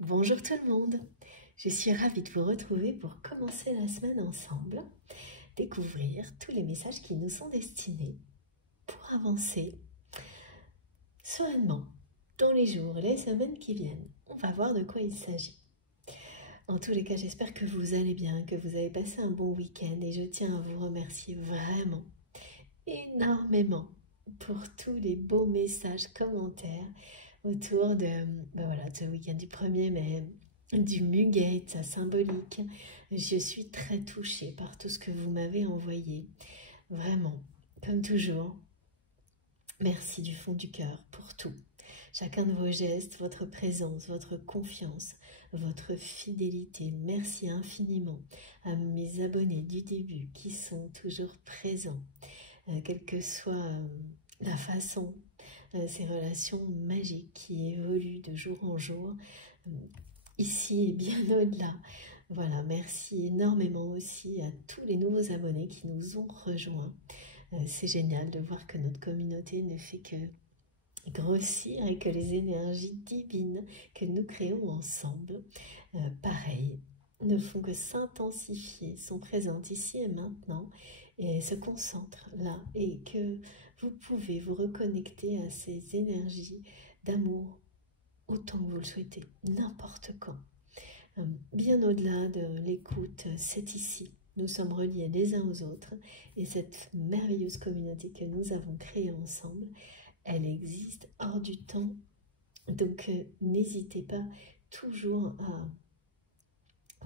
Bonjour tout le monde, je suis ravie de vous retrouver pour commencer la semaine ensemble, découvrir tous les messages qui nous sont destinés pour avancer sereinement dans les jours et les semaines qui viennent. On va voir de quoi il s'agit. En tous les cas, j'espère que vous allez bien, que vous avez passé un bon week-end et je tiens à vous remercier vraiment, énormément pour tous les beaux messages, commentaires autour de ce week-end du 1er mai, du muguet, de sa symbolique. Je suis très touchée par tout ce que vous m'avez envoyé. Vraiment, comme toujours, merci du fond du cœur pour tout. Chacun de vos gestes, votre présence, votre confiance, votre fidélité. Merci infiniment à mes abonnés du début qui sont toujours présents, quelle que soit la façon, ces relations magiques qui évoluent de jour en jour, ici et bien au-delà. Voilà, merci énormément aussi à tous les nouveaux abonnés qui nous ont rejoints. C'est génial de voir que notre communauté ne fait que grossir et que les énergies divines que nous créons ensemble, pareil, ne font que s'intensifier, sont présentes ici et maintenant et se concentrent là, et que vous pouvez vous reconnecter à ces énergies d'amour autant que vous le souhaitez, n'importe quand. Bien au-delà de l'écoute, c'est ici. Nous sommes reliés les uns aux autres et cette merveilleuse communauté que nous avons créée ensemble, elle existe hors du temps. Donc n'hésitez pas toujours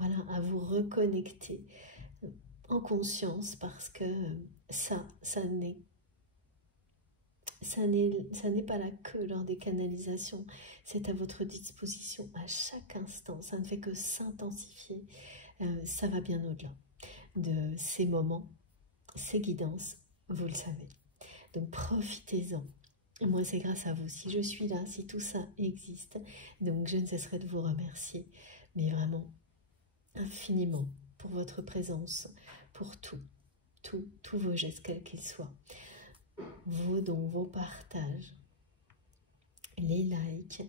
à vous reconnecter en conscience, parce que ça n'est pas là que lors des canalisations, c'est à votre disposition à chaque instant, ça ne fait que s'intensifier, ça va bien au-delà de ces moments, ces guidances, vous le savez. Donc profitez-en. Moi, c'est grâce à vous si je suis là, si tout ça existe. Donc je ne cesserai de vous remercier, mais vraiment infiniment pour votre présence, pour tous vos gestes, quels qu'ils soient. Vos dons, vos partages, les likes,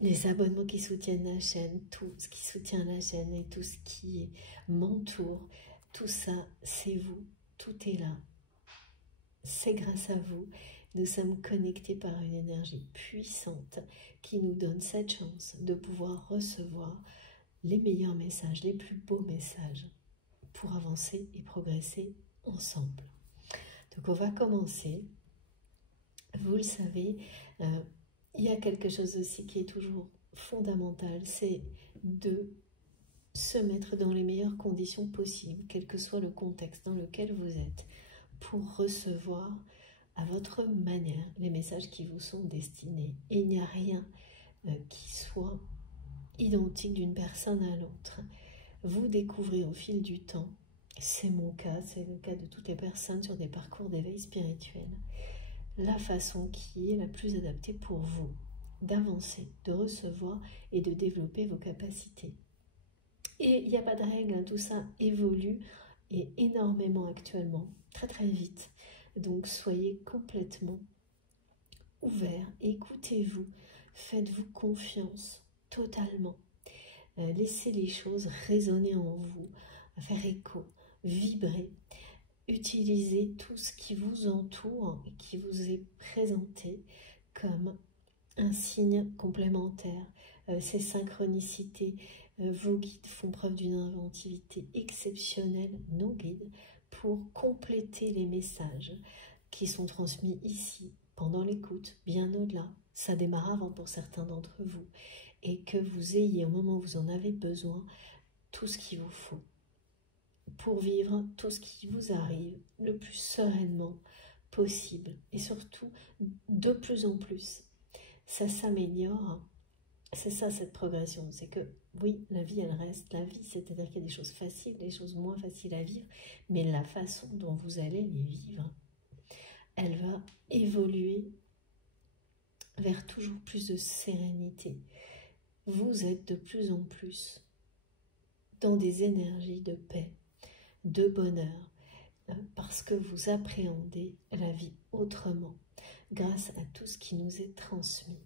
les abonnements qui soutiennent la chaîne, tout ce qui soutient la chaîne et tout ce qui m'entoure, tout ça, c'est vous, tout est là. C'est grâce à vous, nous sommes connectés par une énergie puissante qui nous donne cette chance de pouvoir recevoir les meilleurs messages, les plus beaux messages pour avancer et progresser ensemble. Donc on va commencer. Vous le savez, il y a quelque chose aussi qui est toujours fondamental, c'est de se mettre dans les meilleures conditions possibles, quel que soit le contexte dans lequel vous êtes, pour recevoir à votre manière les messages qui vous sont destinés. Et il n'y a rien qui soit identique d'une personne à l'autre. Vous découvrez au fil du temps, c'est mon cas, c'est le cas de toutes les personnes sur des parcours d'éveil spirituel, la façon qui est la plus adaptée pour vous d'avancer, de recevoir et de développer vos capacités. Et il n'y a pas de règle, hein, tout ça évolue et énormément actuellement, très très vite. Donc soyez complètement ouverts, écoutez-vous, faites-vous confiance totalement. Laissez les choses résonner en vous, faire écho, vibrer. Utilisez tout ce qui vous entoure et qui vous est présenté comme un signe complémentaire. Ces synchronicités, vos guides font preuve d'une inventivité exceptionnelle, nos guides, pour compléter les messages qui sont transmis ici, pendant l'écoute, bien au-delà. Ça démarre avant pour certains d'entre vous. Et que vous ayez, au moment où vous en avez besoin, tout ce qu'il vous faut pour vivre tout ce qui vous arrive le plus sereinement possible. Et surtout, de plus en plus, ça s'améliore. C'est ça, cette progression. C'est que, oui, la vie, elle reste la vie. C'est-à-dire qu'il y a des choses faciles, des choses moins faciles à vivre. Mais la façon dont vous allez les vivre, elle va évoluer vers toujours plus de sérénité. Vous êtes de plus en plus dans des énergies de paix, de bonheur, parce que vous appréhendez la vie autrement, grâce à tout ce qui nous est transmis.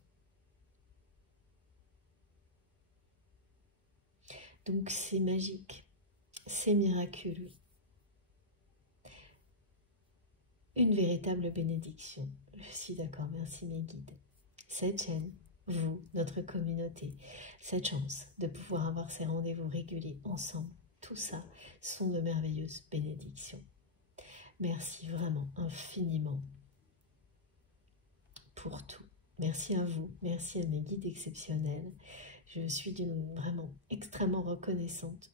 Donc c'est magique, c'est miraculeux. Une véritable bénédiction. Je suis d'accord, merci mes guides. Cette chaîne, vous, notre communauté, cette chance de pouvoir avoir ces rendez-vous réguliers ensemble, tout ça sont de merveilleuses bénédictions. Merci vraiment infiniment pour tout. Merci à vous, merci à mes guides exceptionnels. Je suis vraiment extrêmement reconnaissante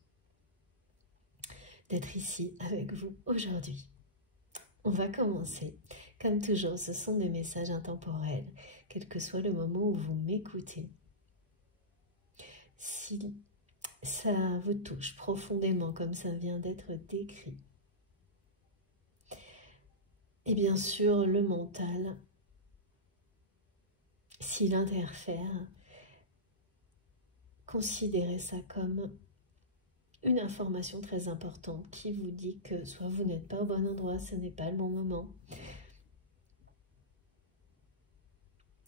d'être ici avec vous aujourd'hui. On va commencer. Comme toujours, ce sont des messages intemporels, quel que soit le moment où vous m'écoutez. Si ça vous touche profondément comme ça vient d'être décrit, et bien sûr le mental, s'il interfère, considérez ça comme une information très importante qui vous dit que soit vous n'êtes pas au bon endroit, ce n'est pas le bon moment.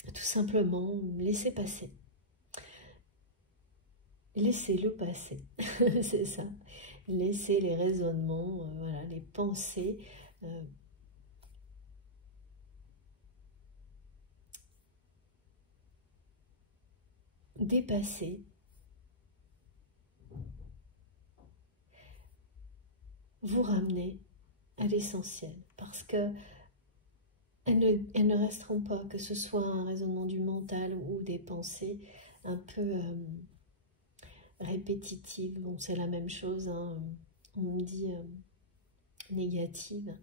Tout simplement, laissez passer. Laissez-le passer, c'est ça. Laissez les raisonnements, voilà, les pensées dépasser. Vous ramener à l'essentiel, parce que elles ne resteront pas, que ce soit un raisonnement du mental ou des pensées un peu répétitives. Bon, c'est la même chose, hein. On me dit négative.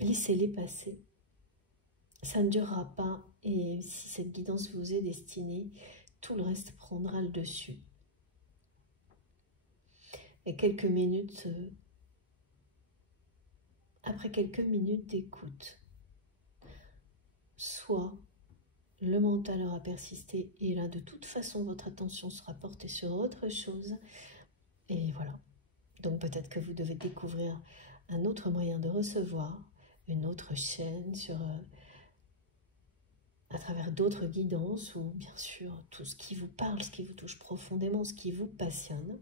Laissez-les passer. Ça ne durera pas, et si cette guidance vous est destinée, tout le reste prendra le dessus. Et quelques minutes, après quelques minutes d'écoute, soit le mental aura persisté et là de toute façon votre attention sera portée sur autre chose, et voilà. Donc peut-être que vous devez découvrir un autre moyen de recevoir, une autre chaîne à travers d'autres guidances, ou bien sûr tout ce qui vous parle, ce qui vous touche profondément, ce qui vous passionne,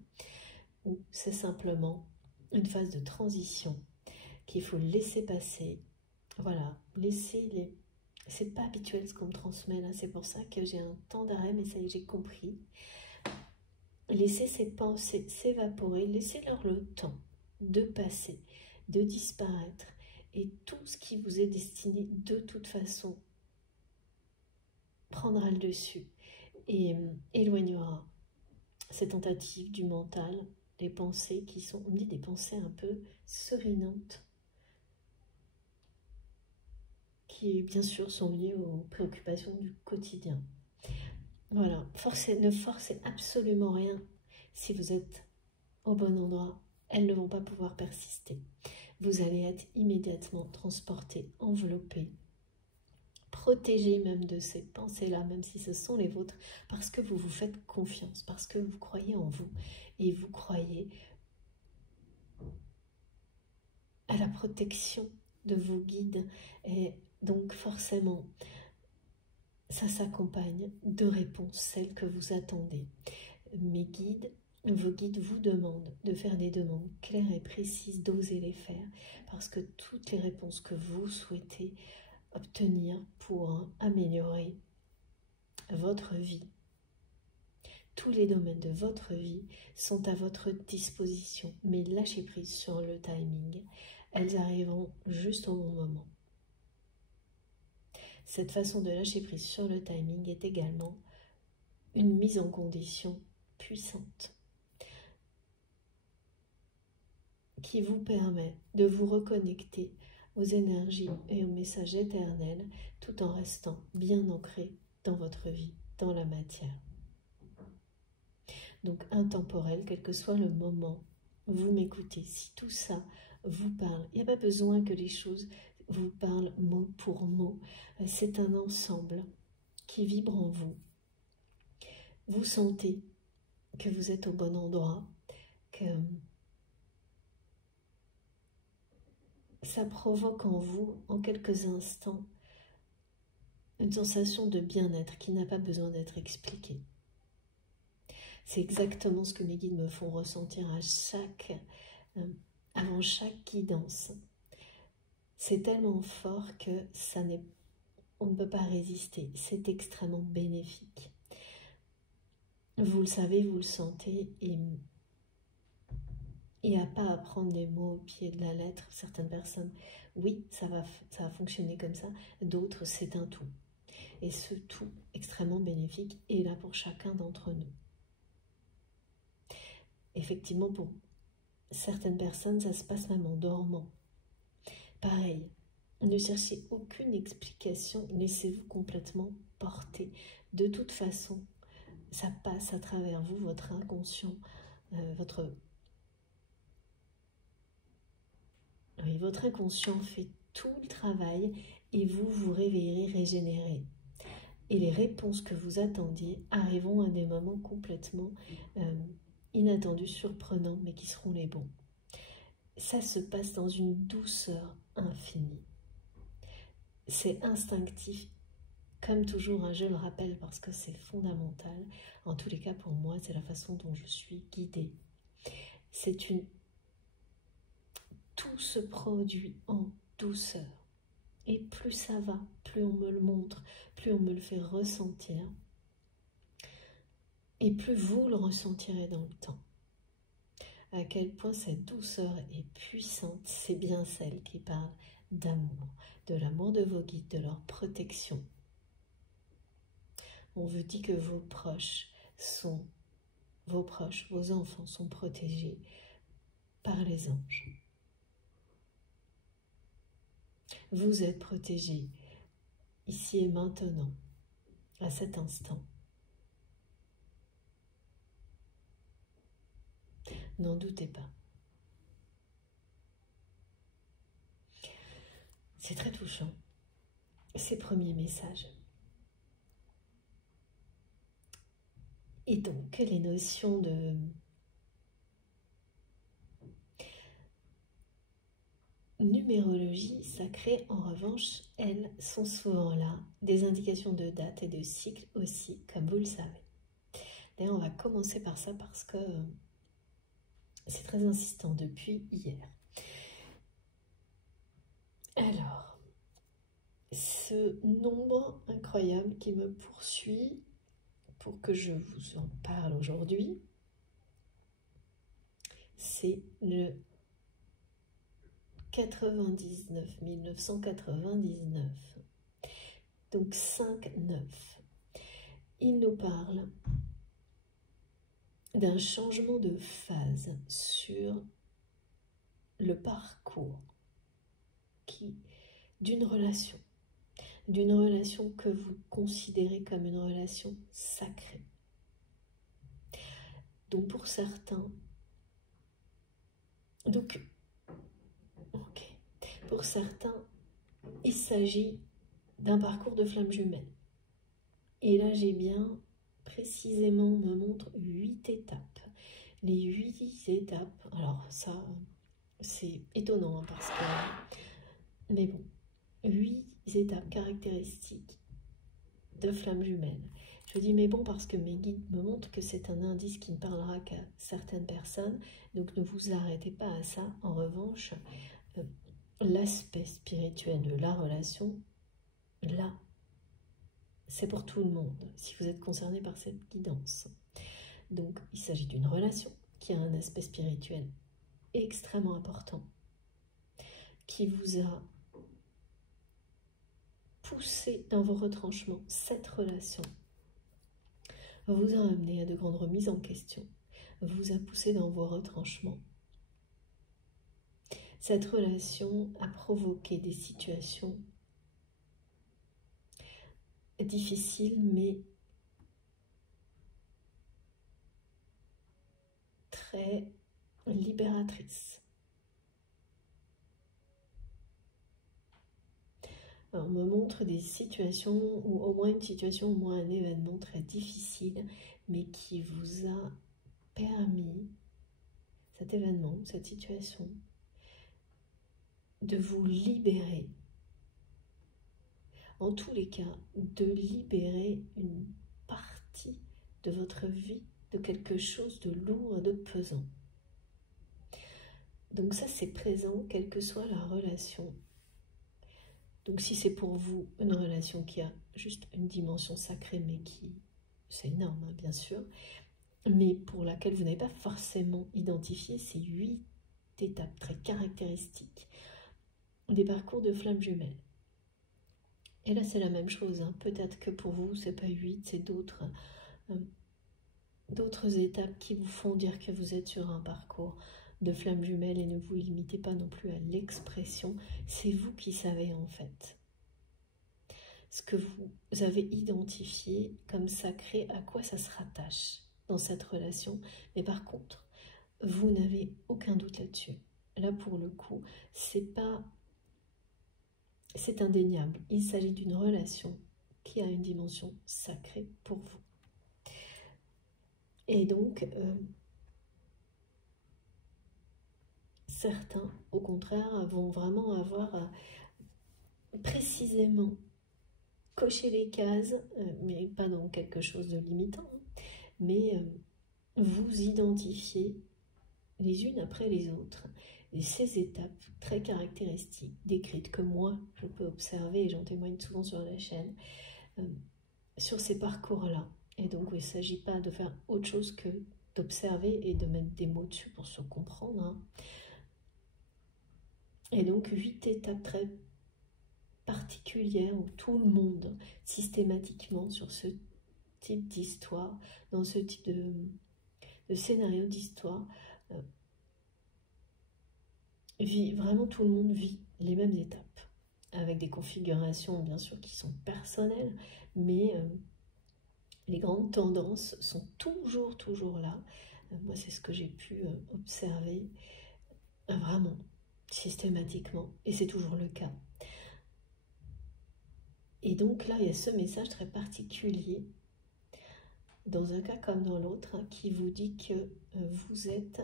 ou c'est simplement une phase de transition qu'il faut laisser passer. Voilà, laissez-les. C'est pas habituel ce qu'on me transmet là, c'est pour ça que j'ai un temps d'arrêt, mais ça y est, j'ai compris. Laissez ces pensées s'évaporer, laissez-leur le temps de passer, de disparaître, et tout ce qui vous est destiné de toute façon prendra le dessus et éloignera ces tentatives du mental, les pensées qui sont, on dit des pensées un peu serinantes, qui bien sûr sont liées aux préoccupations du quotidien. Voilà, ne forcez absolument rien. Si vous êtes au bon endroit, elles ne vont pas pouvoir persister. Vous allez être immédiatement transporté, enveloppé, protégé même de ces pensées-là, même si ce sont les vôtres, parce que vous vous faites confiance, parce que vous croyez en vous et vous croyez à la protection de vos guides. Et donc forcément, ça s'accompagne de réponses, celles que vous attendez. Vos guides vous demandent de faire des demandes claires et précises, d'oser les faire, parce que toutes les réponses que vous souhaitez obtenir pour améliorer votre vie, tous les domaines de votre vie sont à votre disposition, mais lâchez prise sur le timing. Elles arriveront juste au bon moment. Cette façon de lâcher prise sur le timing est également une mise en condition puissante qui vous permet de vous reconnecter aux énergies et aux messages éternels tout en restant bien ancré dans votre vie, dans la matière. Donc intemporel, quel que soit le moment, vous m'écoutez. Si tout ça vous parle, il n'y a pas besoin que les choses vous parlent mot pour mot. C'est un ensemble qui vibre en vous. Vous sentez que vous êtes au bon endroit, que ça provoque en vous, en quelques instants, une sensation de bien-être qui n'a pas besoin d'être expliquée. C'est exactement ce que mes guides me font ressentir avant chaque guidance. C'est tellement fort que on ne peut pas résister. C'est extrêmement bénéfique. Vous le savez, vous le sentez, et il n'y a pas à prendre les mots au pied de la lettre. Certaines personnes, oui, ça va fonctionner comme ça. D'autres, c'est un tout. Et ce tout extrêmement bénéfique est là pour chacun d'entre nous. Effectivement, pour certaines personnes, ça se passe même en dormant. Pareil, ne cherchez aucune explication, laissez-vous complètement porter. De toute façon, ça passe à travers vous, votre inconscient, votre inconscient fait tout le travail et vous vous réveillerez régénéré. Et les réponses que vous attendiez arriveront à des moments complètement inattendus, surprenants, mais qui seront les bons. Ça se passe dans une douceur infinie. C'est instinctif, comme toujours, hein, je le rappelle parce que c'est fondamental. En tous les cas, pour moi, c'est la façon dont je suis guidée. Tout se produit en douceur. Et plus ça va, plus on me le montre, plus on me le fait ressentir, et plus vous le ressentirez dans le temps. À quel point cette douceur est puissante, c'est bien celle qui parle d'amour, de l'amour de vos guides, de leur protection. On vous dit que vos proches, vos enfants sont protégés par les anges. Vous êtes protégés ici et maintenant, à cet instant. N'en doutez pas. C'est très touchant, ces premiers messages. Et donc, les notions de numérologie sacrée, en revanche, elles sont souvent là, des indications de date et de cycle aussi, comme vous le savez. D'ailleurs, on va commencer par ça parce que c'est très insistant depuis hier. Alors, ce nombre incroyable qui me poursuit pour que je vous en parle aujourd'hui, c'est le 1999. Donc 5-9. Il nous parle d'un changement de phase sur le parcours d'une relation que vous considérez comme une relation sacrée. Donc pour certains, pour certains, il s'agit d'un parcours de flamme jumelle. Et là, j'ai bien précisément, on me montre 8 étapes. Les 8 étapes, alors ça, c'est étonnant, hein, parce que... Mais bon, 8 étapes caractéristiques de flamme jumelle. Je dis mais bon parce que mes guides me montrent que c'est un indice qui ne parlera qu'à certaines personnes, donc ne vous arrêtez pas à ça. En revanche, l'aspect spirituel de la relation, là, c'est pour tout le monde, si vous êtes concerné par cette guidance. Donc, il s'agit d'une relation qui a un aspect spirituel extrêmement important, qui vous a poussé dans vos retranchements. Cette relation vous a amené à de grandes remises en question, vous a poussé dans vos retranchements. Cette relation a provoqué des situations difficiles, mais très libératrices. Alors, on me montre des situations, ou au moins une situation, au moins un événement très difficile, mais qui vous a permis, cet événement, cette situation, de vous libérer. En tous les cas, de libérer une partie de votre vie de quelque chose de lourd et de pesant. Donc ça, c'est présent, quelle que soit la relation. Donc si c'est pour vous une relation qui a juste une dimension sacrée, mais qui, c'est énorme, hein, bien sûr, mais pour laquelle vous n'avez pas forcément identifié ces 8 étapes très caractéristiques des parcours de flammes jumelles. Et là, c'est la même chose, hein. Peut-être que pour vous, c'est pas 8, c'est d'autres étapes qui vous font dire que vous êtes sur un parcours de flammes jumelles et ne vous limitez pas non plus à l'expression. C'est vous qui savez en fait ce que vous avez identifié comme sacré, à quoi ça se rattache dans cette relation. Mais par contre, vous n'avez aucun doute là-dessus. Là, pour le coup, c'est indéniable. Il s'agit d'une relation qui a une dimension sacrée pour vous. Et donc, certains, au contraire, vont vraiment avoir précisément coché les cases, mais pas dans quelque chose de limitant, hein, mais vous identifiez les unes après les autres ces étapes très caractéristiques, décrites que moi je peux observer, et j'en témoigne souvent sur la chaîne, sur ces parcours-là. Et donc il ne s'agit pas de faire autre chose que d'observer et de mettre des mots dessus pour se comprendre, hein. Et donc 8 étapes très particulières où tout le monde, systématiquement, sur ce type d'histoire, dans ce type de scénario d'histoire, vraiment tout le monde vit les mêmes étapes, avec des configurations bien sûr qui sont personnelles, mais les grandes tendances sont toujours là. Moi, c'est ce que j'ai pu observer vraiment systématiquement, et c'est toujours le cas. Et donc là, il y a ce message très particulier, dans un cas comme dans l'autre, hein, qui vous dit que vous êtes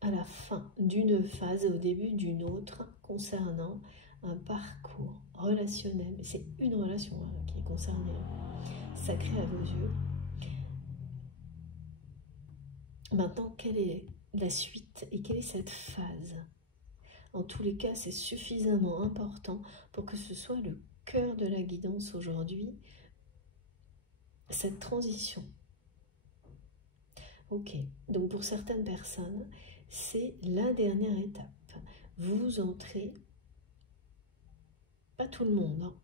à la fin d'une phase et au début d'une autre concernant un parcours relationnel. C'est une relation qui est concernée, sacrée à vos yeux. Maintenant, quelle est la suite et quelle est cette phase? En tous les cas, c'est suffisamment important pour que ce soit le cœur de la guidance aujourd'hui, cette transition. Ok, donc pour certaines personnes, c'est la dernière étape. Vous entrez, pas tout le monde, hein.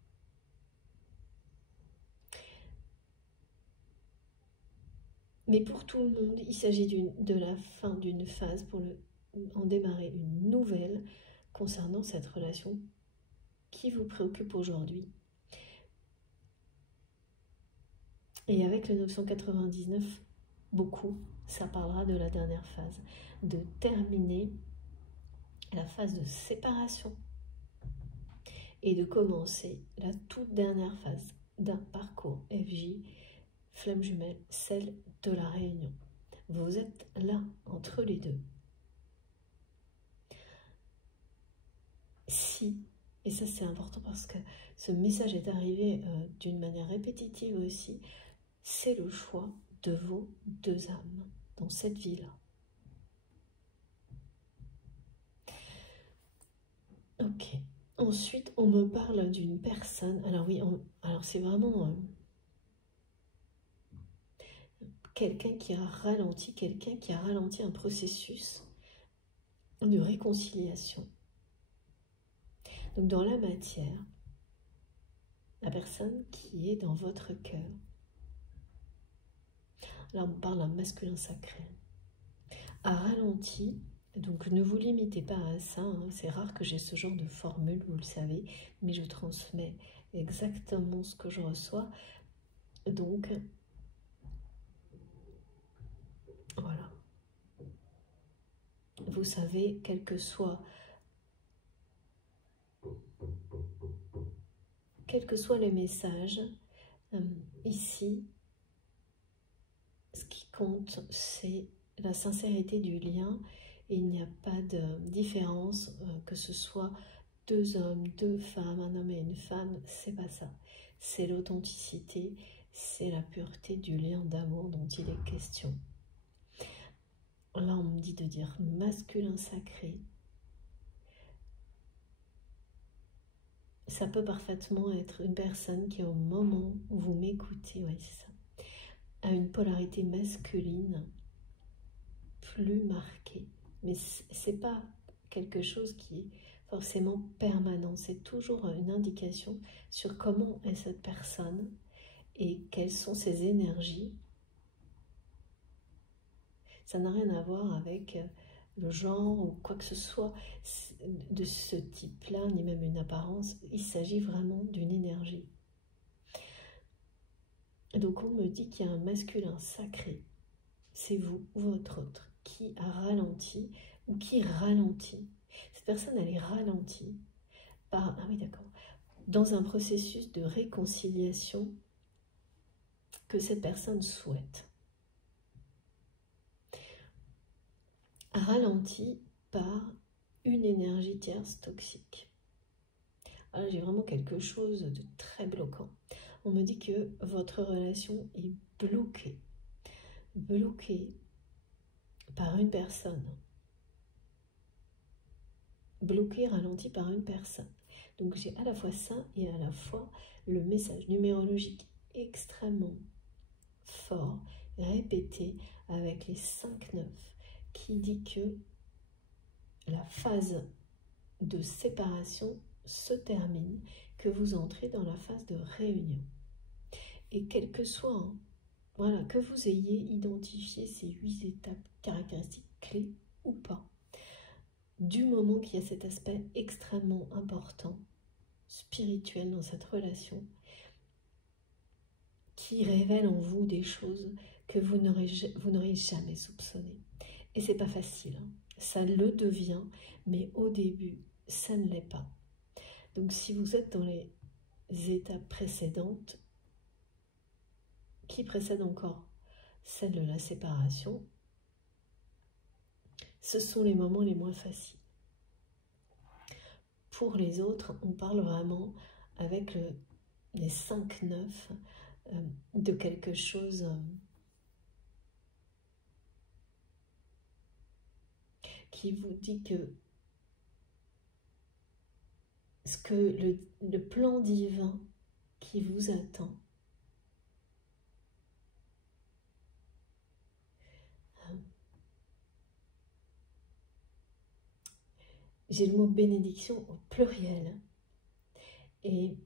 Mais pour tout le monde, il s'agit de la fin d'une phase pour en démarrer une nouvelle concernant cette relation qui vous préoccupe aujourd'hui. Et avec le 999, beaucoup, ça parlera de la dernière phase, de terminer la phase de séparation et de commencer la toute dernière phase d'un parcours FJ, flamme jumelle, celle de la réunion. Vous êtes là, entre les deux. Si, et ça c'est important parce que ce message est arrivé d'une manière répétitive aussi, c'est le choix de vos deux âmes dans cette vie-là. Ok. Ensuite, on me parle d'une personne. Alors oui, alors c'est vraiment quelqu'un qui a ralenti un processus de réconciliation. Donc dans la matière, la personne qui est dans votre cœur. Là, on parle d'un masculin sacré. A ralenti, donc ne vous limitez pas à ça, hein, c'est rare que j'ai ce genre de formule, vous le savez, mais je transmets exactement ce que je reçois. Donc, voilà. Vous savez, quel que soit le message, ici, ce qui compte, c'est la sincérité du lien. Et il n'y a pas de différence, que ce soit deux hommes, deux femmes, un homme et une femme, c'est pas ça. C'est l'authenticité c'est la pureté du lien d'amour dont il est question. Là, on me dit de dire masculin sacré. Ça peut parfaitement être une personne qui, au moment où vous m'écoutez, ouais, c'est ça, a une polarité masculine plus marquée. Mais c'est pas quelque chose qui est forcément permanent. C'est toujours une indication sur comment est cette personne et quelles sont ses énergies. Ça n'a rien à voir avec le genre ou quoi que ce soit de ce type-là, ni même une apparence. Il s'agit vraiment d'une énergie. Donc on me dit qu'il y a un masculin sacré, c'est vous ou votre autre, qui a ralenti ou qui ralentit. Cette personne, elle est ralentie par, ah oui d'accord, dans un processus de réconciliation que cette personne souhaite. Ralentie par une énergie tierce toxique. Alors j'ai vraiment quelque chose de très bloquant. On me dit que votre relation est bloquée. Bloquée par une personne. Bloquée, ralentie par une personne. Donc j'ai à la fois ça et à la fois le message numérologique extrêmement fort, répété avec les 5-9, qui dit que la phase de séparation se termine, que vous entrez dans la phase de réunion. Et quel que soit, hein, voilà, que vous ayez identifié ces 8 étapes caractéristiques clés ou pas, du moment qu'il y a cet aspect extrêmement important, spirituel dans cette relation, qui révèle en vous des choses que vous n'aurez jamais soupçonnées. Et c'est pas facile, hein. Ça le devient, mais au début, ça ne l'est pas. Donc si vous êtes dans les étapes précédentes, qui précèdent encore celle de la séparation, ce sont les moments les moins faciles. Pour les autres, on parle vraiment avec les 5-9 de quelque chose qui vous dit que le plan divin qui vous attend j'ai le mot bénédiction au pluriel et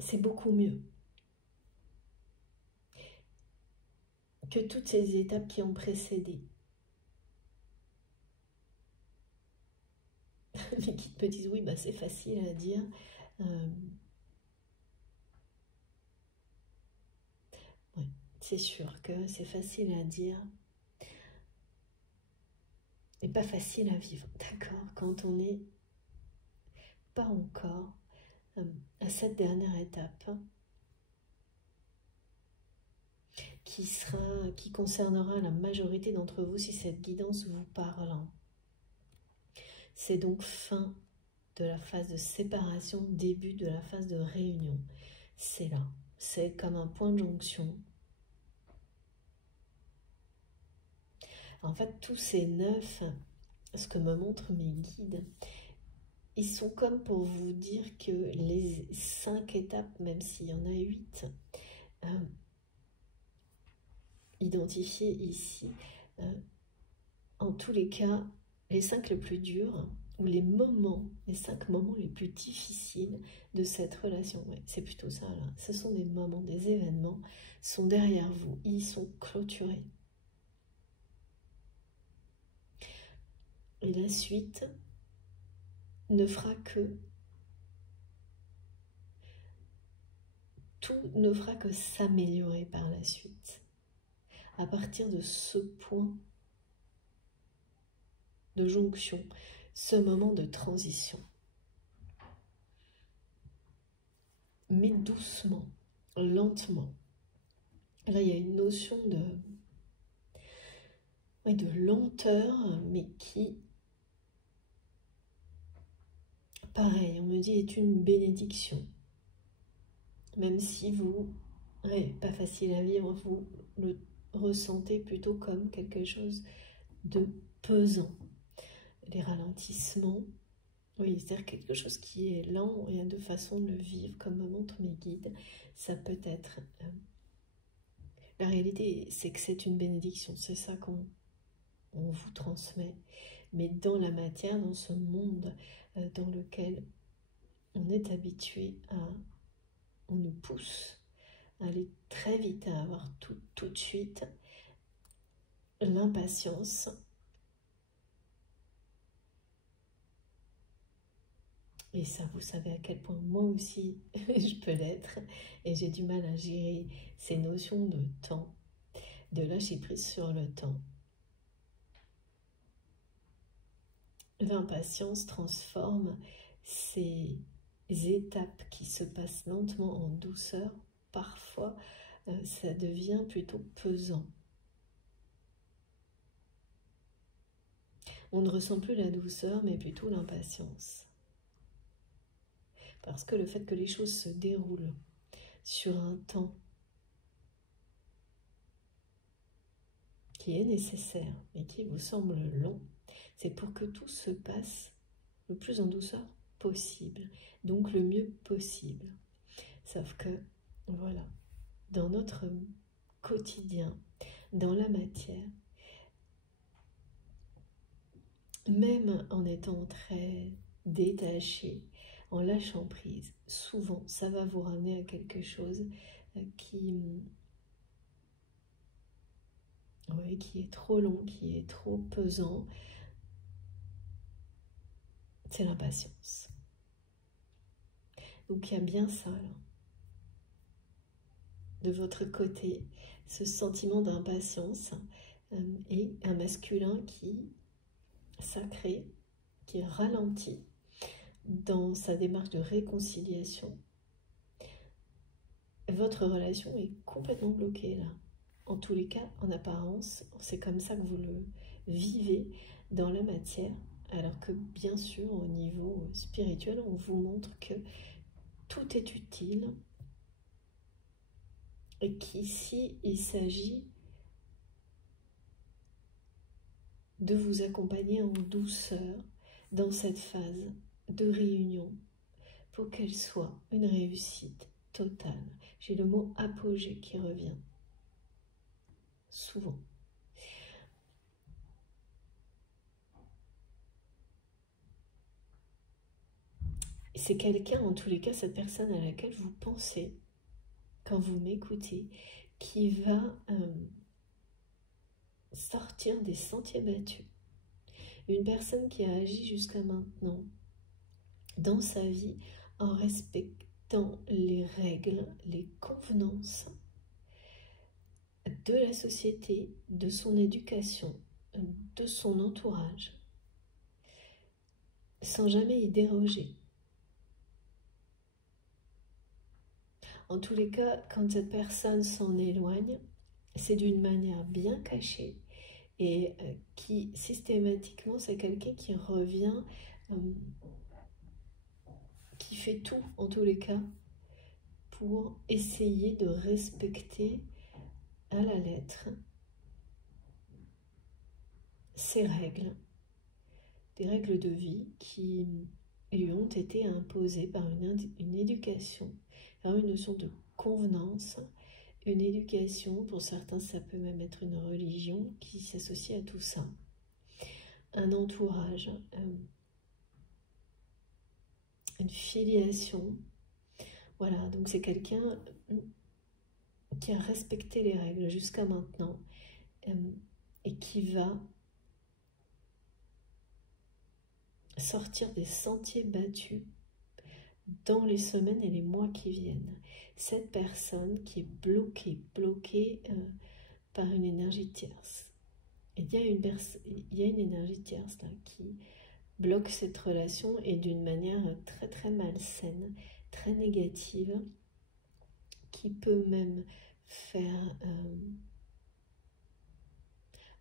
c'est beaucoup mieux que toutes ces étapes qui ont précédé. Mais qui me disent oui, bah c'est facile à dire. Ouais, c'est sûr que c'est facile à dire et pas facile à vivre, d'accord, quand on n'est pas encore à cette dernière étape qui concernera la majorité d'entre vous si cette guidance vous parle. C'est donc fin de la phase de séparation, début de la phase de réunion. C'est là, c'est comme un point de jonction. En fait, tous ces 9, ce que me montrent mes guides, ils sont comme pour vous dire que les 5 étapes, même s'il y en a 8, identifiées ici, en tous les cas, les 5 les plus durs, ou les 5 moments les plus difficiles de cette relation. Ouais, c'est plutôt ça, là. Ce sont des moments, des événements, sont derrière vous, ils sont clôturés. Et la suite ne fera que tout ne fera que s'améliorer par la suite. À partir de ce point de jonction, ce moment de transition. Mais doucement, lentement. Là, il y a une notion de lenteur, mais qui, pareil, on me dit, est une bénédiction. même si vous, pas facile à vivre, vous le ressentez plutôt comme quelque chose de pesant. Les ralentissements, oui, c'est-à-dire quelque chose qui est lent, il y a deux façons de le vivre, comme me montrent mes guides. Ça peut être... la réalité, c'est que c'est une bénédiction, c'est ça qu'on vous transmet. Mais dans la matière, dans ce monde dans lequel on est habitué à... on nous pousse à aller très vite, à avoir tout de suite, l'impatience. Et ça, vous savez à quel point moi aussi, je peux l'être. Et j'ai du mal à gérer ces notions de temps, de lâcher prise sur le temps. L'impatience transforme ces étapes qui se passent lentement en douceur. Parfois, ça devient plutôt pesant. On ne ressent plus la douceur, mais plutôt l'impatience. Parce que le fait que les choses se déroulent sur un temps qui est nécessaire, mais qui vous semble long, c'est pour que tout se passe le plus en douceur possible, donc le mieux possible. Sauf que, voilà, dans notre quotidien, dans la matière, même en étant très détaché, en lâchant prise, souvent ça va vous ramener à quelque chose qui est trop long, qui est trop pesant. C'est l'impatience. Donc il y a bien ça là. De votre côté, ce sentiment d'impatience et un masculin qui sacré, qui ralentit dans sa démarche de réconciliation. Votre relation est complètement bloquée là. En tous les cas, en apparence, c'est comme ça que vous le vivez dans la matière, alors que bien sûr, au niveau spirituel, on vous montre que tout est utile et qu'ici, il s'agit de vous accompagner en douceur dans cette phase de réunion pour qu'elle soit une réussite totale. J'ai le mot apogée qui revient souvent. C'est quelqu'un, en tous les cas, cette personne à laquelle vous pensez, quand vous m'écoutez, qui va sortir des sentiers battus. Une personne qui a agi jusqu'à maintenant dans sa vie en respectant les règles, les convenances de la société, de son éducation, de son entourage, sans jamais y déroger. En tous les cas, quand cette personne s'en éloigne, c'est d'une manière bien cachée et qui systématiquement, c'est quelqu'un qui revient, qui fait tout en tous les cas pour essayer de respecter à la lettre ces règles, des règles de vie qui lui ont été imposées par une éducation, par une notion de convenance, une éducation, pour certains ça peut même être une religion qui s'associe à tout ça, un entourage, une filiation. Voilà, donc c'est quelqu'un qui a respecté les règles jusqu'à maintenant et qui va sortir des sentiers battus dans les semaines et les mois qui viennent. Cette personne qui est bloquée par une énergie tierce. Et il y a une énergie tierce là qui bloque cette relation et d'une manière très très malsaine, très négative, qui peut même faire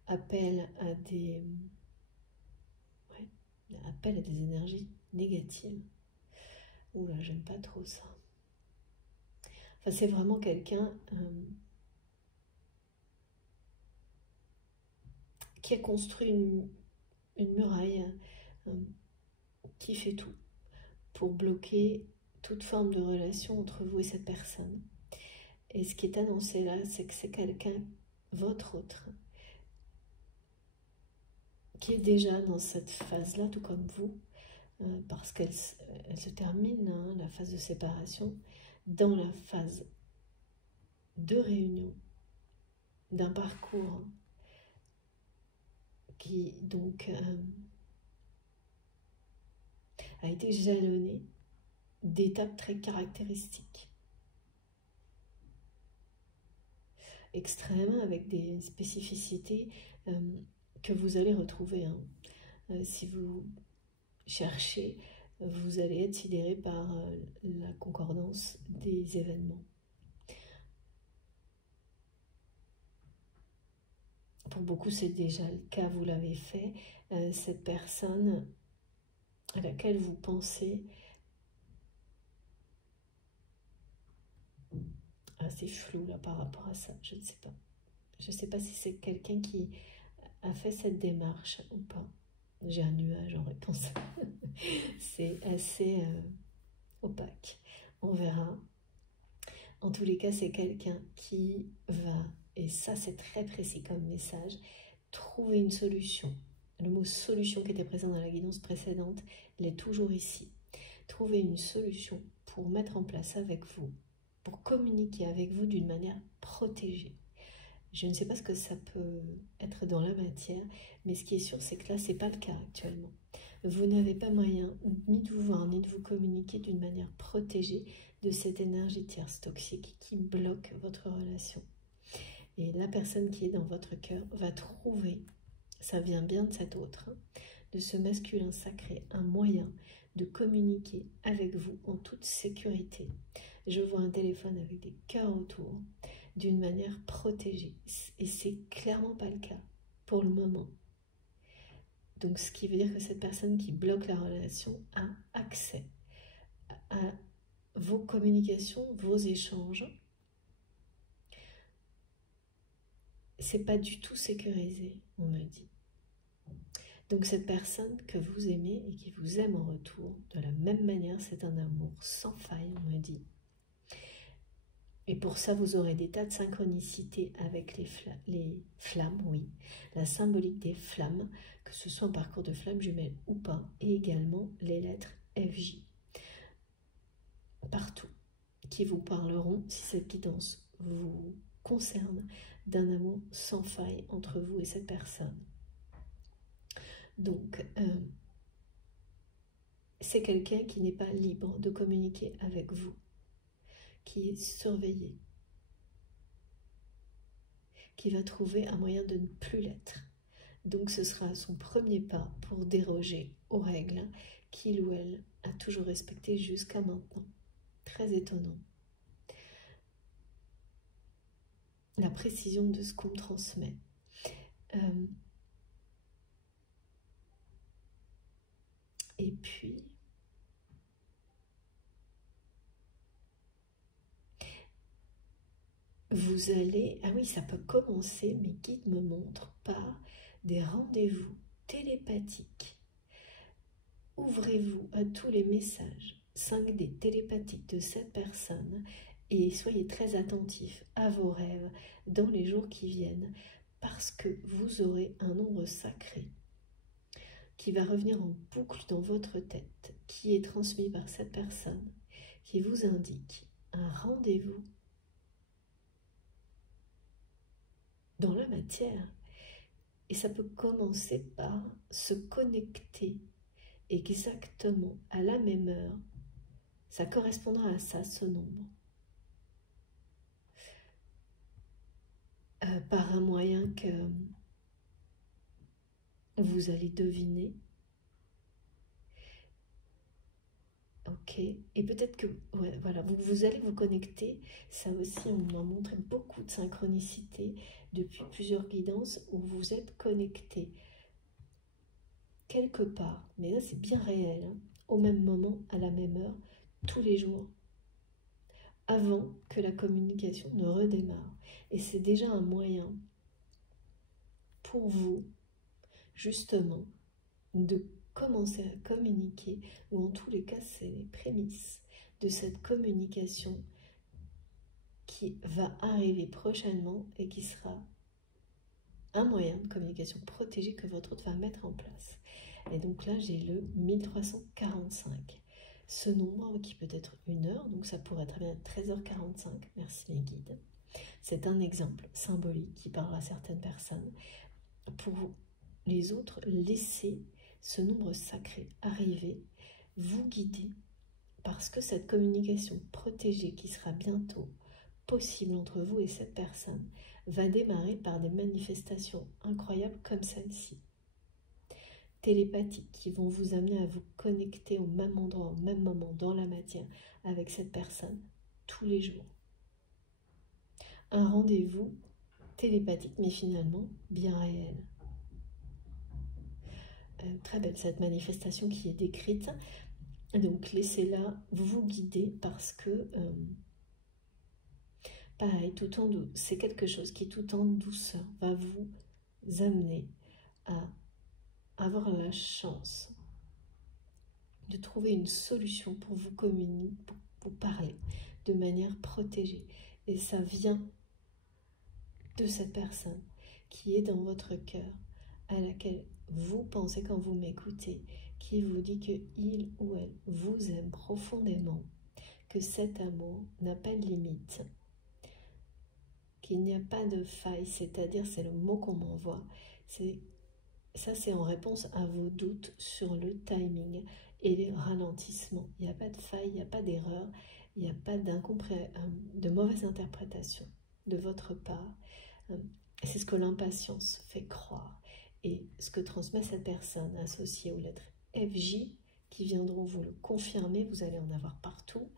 appel à des énergies négatives. Oula, j'aime pas trop ça. Enfin, c'est vraiment quelqu'un qui a construit une muraille, euh, qui fait tout pour bloquer toute forme de relation entre vous et cette personne. Et ce qui est annoncé là, c'est que c'est quelqu'un, votre autre, qui est déjà dans cette phase-là, tout comme vous, parce qu'elle se termine, hein, la phase de séparation, dans la phase de réunion d'un parcours qui donc a été jalonné d'étapes très caractéristiques, extrêmes, avec des spécificités que vous allez retrouver. Hein. Si vous cherchez, vous allez être sidéré par la concordance des événements. Pour beaucoup, c'est déjà le cas, vous l'avez fait. Cette personne à laquelle vous pensez, c'est flou là par rapport à ça, je ne sais pas. Je ne sais pas si c'est quelqu'un qui a fait cette démarche ou pas. J'ai un nuage en réponse. C'est assez opaque. On verra. En tous les cas, c'est quelqu'un qui va, et ça c'est très précis comme message, trouver une solution. Le mot solution qui était présent dans la guidance précédente, il est toujours ici. Trouver une solution pour mettre en place avec vous, pour communiquer avec vous d'une manière protégée. Je ne sais pas ce que ça peut être dans la matière, mais ce qui est sûr, c'est que là, ce n'est pas le cas actuellement. Vous n'avez pas moyen ni de vous voir, ni de vous communiquer d'une manière protégée de cette énergie tierce toxique qui bloque votre relation. Et la personne qui est dans votre cœur va trouver, ça vient bien de cet autre, hein, de ce masculin sacré, un moyen de communiquer avec vous en toute sécurité. Je vois un téléphone avec des cœurs autour, d'une manière protégée. Et c'est clairement pas le cas pour le moment. Donc ce qui veut dire que cette personne qui bloque la relation a accès à vos communications, vos échanges. C'est pas du tout sécurisé, on me dit. Donc cette personne que vous aimez et qui vous aime en retour, de la même manière, c'est un amour sans faille, on me dit. Et pour ça, vous aurez des tas de synchronicités avec les flammes, oui. La symbolique des flammes, que ce soit en parcours de flammes jumelles ou pas, et également les lettres FJ. Partout, qui vous parleront, si cette guidance vous concerne, d'un amour sans faille entre vous et cette personne. Donc, c'est quelqu'un qui n'est pas libre de communiquer avec vous, qui est surveillé, qui va trouver un moyen de ne plus l'être. Donc ce sera son premier pas pour déroger aux règles qu'il ou elle a toujours respectées jusqu'à maintenant. Très étonnant. La précision de ce qu'on me transmet. Et puis, vous allez... Ah oui, ça peut commencer, mes guides me montrent, par des rendez-vous télépathiques. Ouvrez-vous à tous les messages 5D télépathiques de cette personne et soyez très attentifs à vos rêves dans les jours qui viennent parce que vous aurez un nombre sacré qui va revenir en boucle dans votre tête, qui est transmis par cette personne, qui vous indique un rendez-vous dans la matière. Et ça peut commencer par se connecter exactement à la même heure. Ça correspondra à ça, ce nombre. Par un moyen que vous allez deviner. Ok. Et peut-être que, ouais, voilà, vous allez vous connecter. Ça aussi, on m'a montré beaucoup de synchronicité depuis plusieurs guidances où vous êtes connectés quelque part. Mais là, c'est bien réel, hein, au même moment, à la même heure, tous les jours, avant que la communication ne redémarre. Et c'est déjà un moyen pour vous, justement, de commencer à communiquer, ou en tous les cas, c'est les prémices de cette communication qui va arriver prochainement et qui sera un moyen de communication protégé que votre hôte va mettre en place. Et donc là, j'ai le 1345. Ce nombre qui peut être 1 heure, donc ça pourrait très bien être 13h45, merci mes guides. C'est un exemple symbolique qui parle à certaines personnes. Pour les autres, laissez ce nombre sacré arriver, vous guider, parce que cette communication protégée qui sera bientôt possible entre vous et cette personne va démarrer par des manifestations incroyables comme celle-ci. Télépathiques qui vont vous amener à vous connecter au même endroit, au même moment, dans la matière, avec cette personne, tous les jours. Un rendez-vous télépathique, mais finalement bien réel. Très belle cette manifestation qui est décrite. Donc laissez-la vous guider parce que, pareil, c'est quelque chose qui tout en douceur va vous amener à avoir la chance de trouver une solution pour vous communiquer, pour vous parler de manière protégée. Et ça vient de cette personne qui est dans votre cœur, à laquelle vous pensez quand vous m'écoutez, qui vous dit que il ou elle vous aime profondément, que cet amour n'a pas de limite, qu'il n'y a pas de faille, c'est-à-dire, c'est le mot qu'on m'envoie, ça c'est en réponse à vos doutes sur le timing et les ralentissements. Il n'y a pas de faille, il n'y a pas d'erreur, il n'y a pas de mauvaise interprétation de votre part. C'est ce que l'impatience fait croire. Et ce que transmet cette personne associée aux lettres FJ, qui viendront vous le confirmer, vous allez en avoir partout,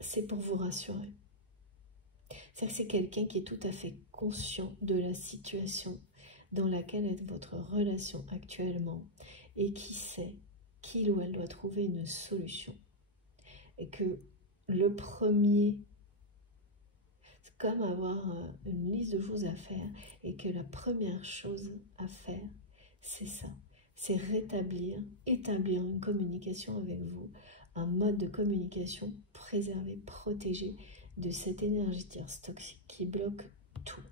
c'est pour vous rassurer. C'est que c'est quelqu'un qui est tout à fait conscient de la situation dans laquelle est votre relation actuellement et qui sait qu'il ou elle doit trouver une solution. Et que le premier, c'est comme avoir une liste de choses à faire et que la première chose à faire, c'est ça. C'est établir une communication avec vous, un mode de communication préservé, protégé de cette énergie tierce toxique qui bloque tout.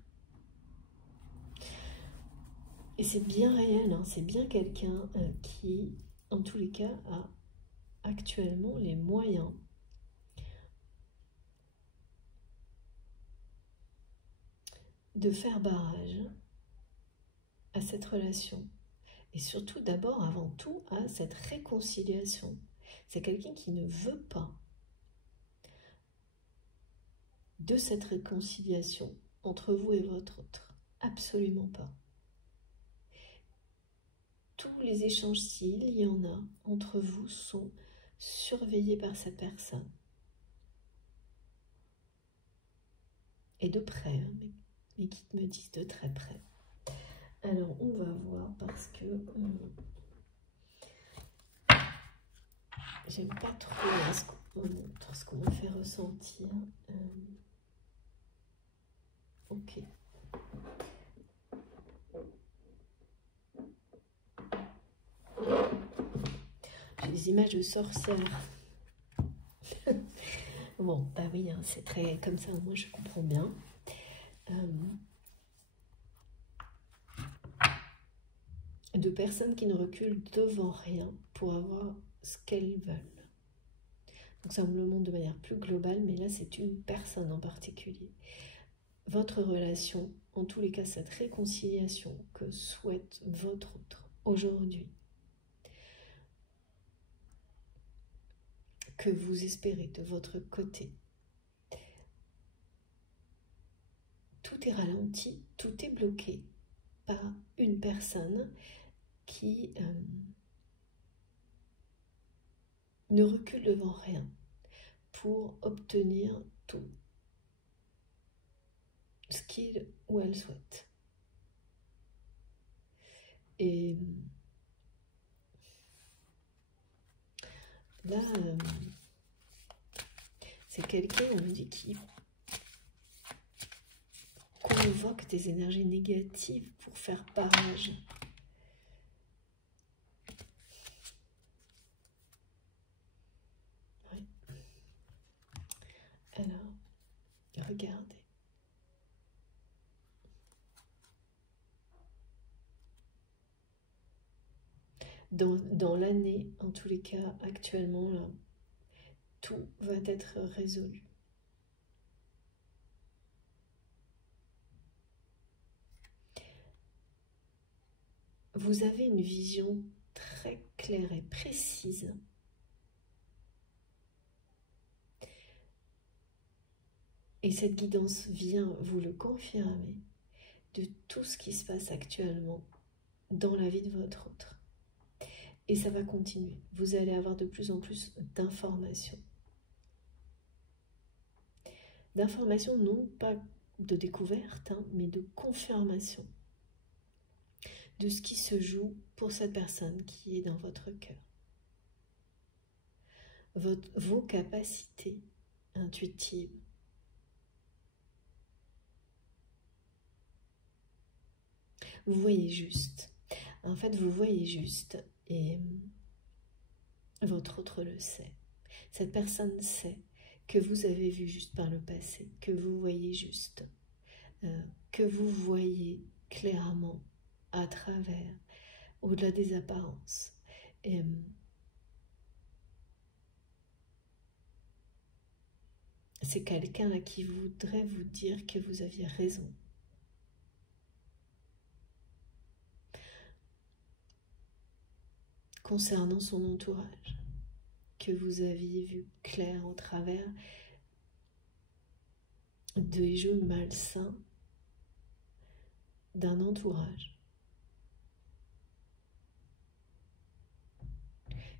Et c'est bien réel, hein, c'est bien quelqu'un qui, en tous les cas, a actuellement les moyens de faire barrage à cette relation. Et surtout, d'abord, avant tout, à cette réconciliation. C'est quelqu'un qui ne veut pas de cette réconciliation entre vous et votre autre. Absolument pas. Tous les échanges, s'il y en a entre vous, sont surveillés par cette personne. Et de près, hein, mes guides me disent de très près. Alors, on va voir parce que j'aime pas trop ce qu'on montre, ce qu'on me fait ressentir. Ok. J'ai des images de sorcières. Bon, bah oui, hein, c'est très comme ça, moi je comprends bien. De personnes qui ne reculent devant rien pour avoir ce qu'elles veulent. Donc ça me le montre de manière plus globale, mais là c'est une personne en particulier. Votre relation, en tous les cas cette réconciliation que souhaite votre autre aujourd'hui, que vous espérez de votre côté, tout est ralenti, tout est bloqué par une personne qui ne recule devant rien pour obtenir tout ce qu'il ou elle souhaite. Et là, C'est quelqu'un, on me dit, qui convoque des énergies négatives pour faire barrage. Oui. Alors, regardez. Dans l'année, en tous les cas, actuellement, là, tout va être résolu. Vous avez une vision très claire et précise et cette guidance vient vous le confirmer de tout ce qui se passe actuellement dans la vie de votre autre. Et ça va continuer. Vous allez avoir de plus en plus d'informations. D'informations non pas de découverte, hein, mais de confirmation de ce qui se joue pour cette personne qui est dans votre cœur. Vos capacités intuitives. Vous voyez juste. En fait, vous voyez juste et votre autre le sait. Cette personne sait que vous avez vu juste par le passé, que vous voyez juste, que vous voyez clairement à travers, au-delà des apparences. C'est quelqu'un là qui voudrait vous dire que vous aviez raison. Concernant son entourage, que vous aviez vu clair au travers des jeux malsains d'un entourage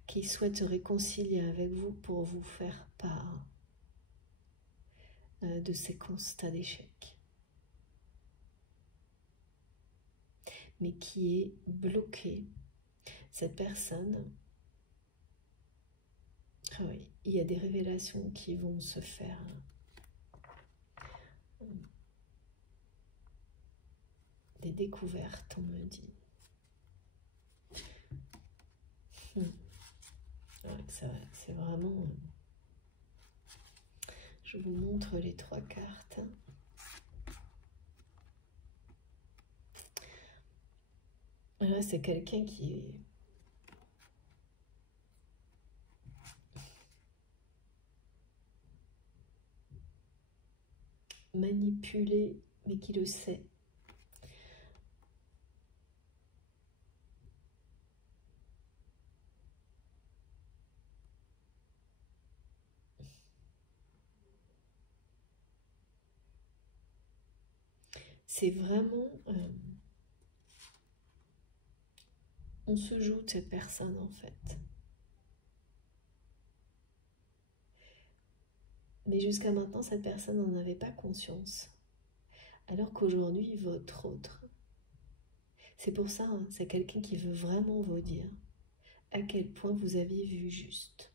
qui souhaite se réconcilier avec vous pour vous faire part de ces constats d'échec, mais qui est bloqué. Cette personne, ah oui, il y a des révélations qui vont se faire. Des découvertes, on me dit. Ouais, c'est vraiment... Je vous montre les 3 cartes. Là, c'est quelqu'un qui est... manipulé, mais qui le sait. C'est vraiment... on se joue de cette personne, en fait. Mais jusqu'à maintenant, cette personne n'en avait pas conscience. Alors qu'aujourd'hui, votre autre... C'est pour ça, hein, c'est quelqu'un qui veut vraiment vous dire à quel point vous aviez vu juste.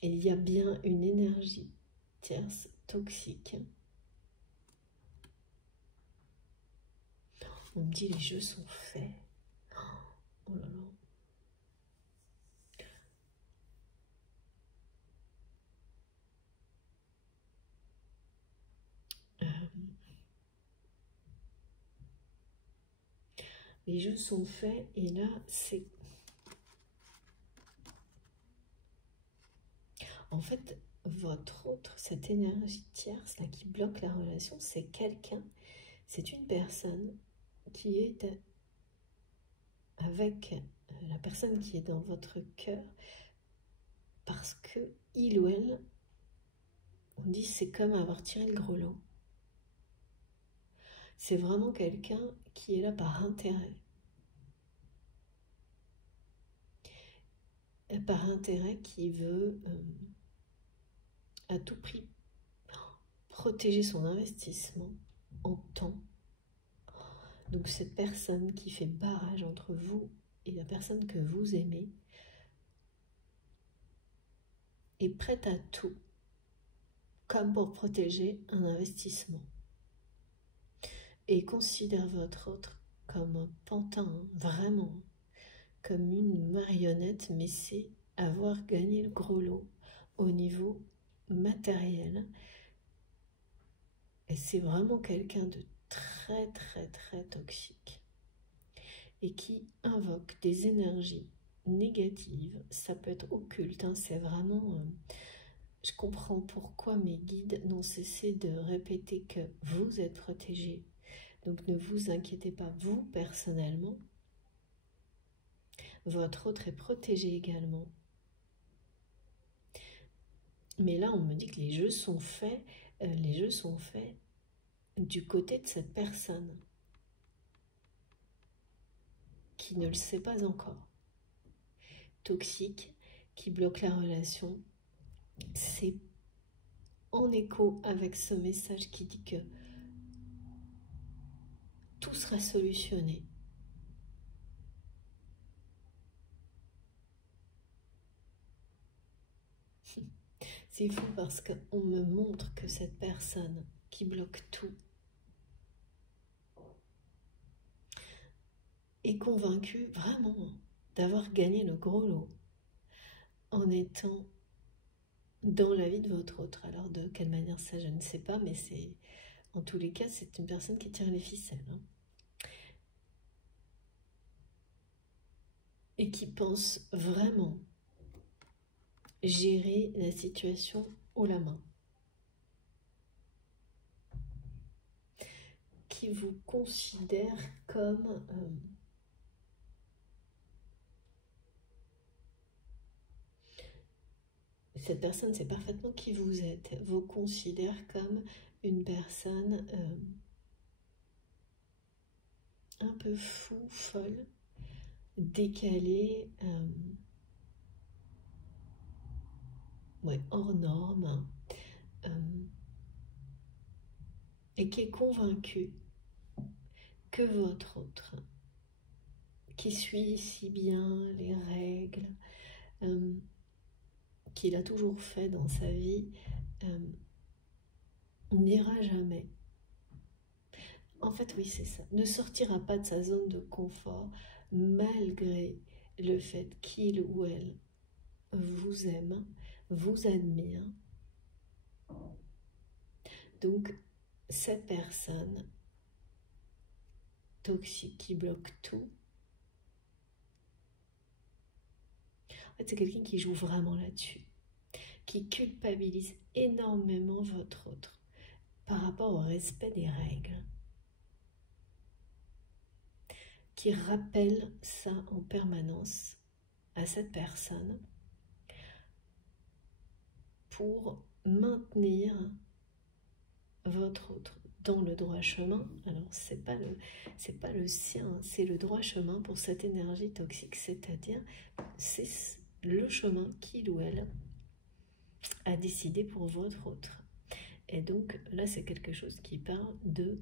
Et il y a bien une énergie tierce toxique. On me dit les jeux sont faits. Oh là là. Les jeux sont faits et là c'est... En fait, votre autre, cette énergie tierce là qui bloque la relation, c'est quelqu'un, c'est une personne qui est avec la personne qui est dans votre cœur parce que il ou elle, on dit c'est comme avoir tiré le gros lot. C'est vraiment quelqu'un qui est là par intérêt. Par intérêt qui veut à tout prix protéger son investissement en temps. Donc cette personne qui fait barrage entre vous et la personne que vous aimez est prête à tout, comme pour protéger un investissement. Et considère votre autre comme un pantin, vraiment, comme une marionnette, mais c'est avoir gagné le gros lot au niveau matériel. Et c'est vraiment quelqu'un de très très très toxique et qui invoque des énergies négatives. Ça peut être occulte, hein, c'est vraiment... je comprends pourquoi mes guides n'ont cessé de répéter que vous êtes protégés. Donc ne vous inquiétez pas, vous personnellement, votre autre est protégé également. Mais là, on me dit que les jeux sont faits du côté de cette personne qui ne le sait pas encore. Toxique, qui bloque la relation. C'est en écho avec ce message qui dit que tout sera solutionné. C'est fou parce qu'on me montre que cette personne qui bloque tout est convaincue vraiment d'avoir gagné le gros lot en étant dans la vie de votre autre. Alors de quelle manière ça, je ne sais pas, mais c'est en tous les cas, c'est une personne qui tire les ficelles. Hein. Et qui pense vraiment gérer la situation haut la main. Qui vous considère comme... cette personne sait parfaitement qui vous êtes, vous considère comme une personne un peu fou, folle, décalée, ouais, hors norme, et qui est convaincue que votre autre, qui suit si bien les règles, qu'il a toujours fait dans sa vie, n'ira jamais. En fait, oui, c'est ça. Ne sortira pas de sa zone de confort malgré le fait qu'il ou elle vous aime, vous admire. Donc, cette personne toxique qui bloque tout, en fait, c'est quelqu'un qui joue vraiment là-dessus, qui culpabilise énormément votre autre par rapport au respect des règles, qui rappelle ça en permanence à cette personne pour maintenir votre autre dans le droit chemin. Alors c'est pas le sien, c'est le droit chemin pour cette énergie toxique, c'est-à-dire c'est le chemin qu'il ou elle a décidé pour votre autre. Et donc là c'est quelque chose qui parle de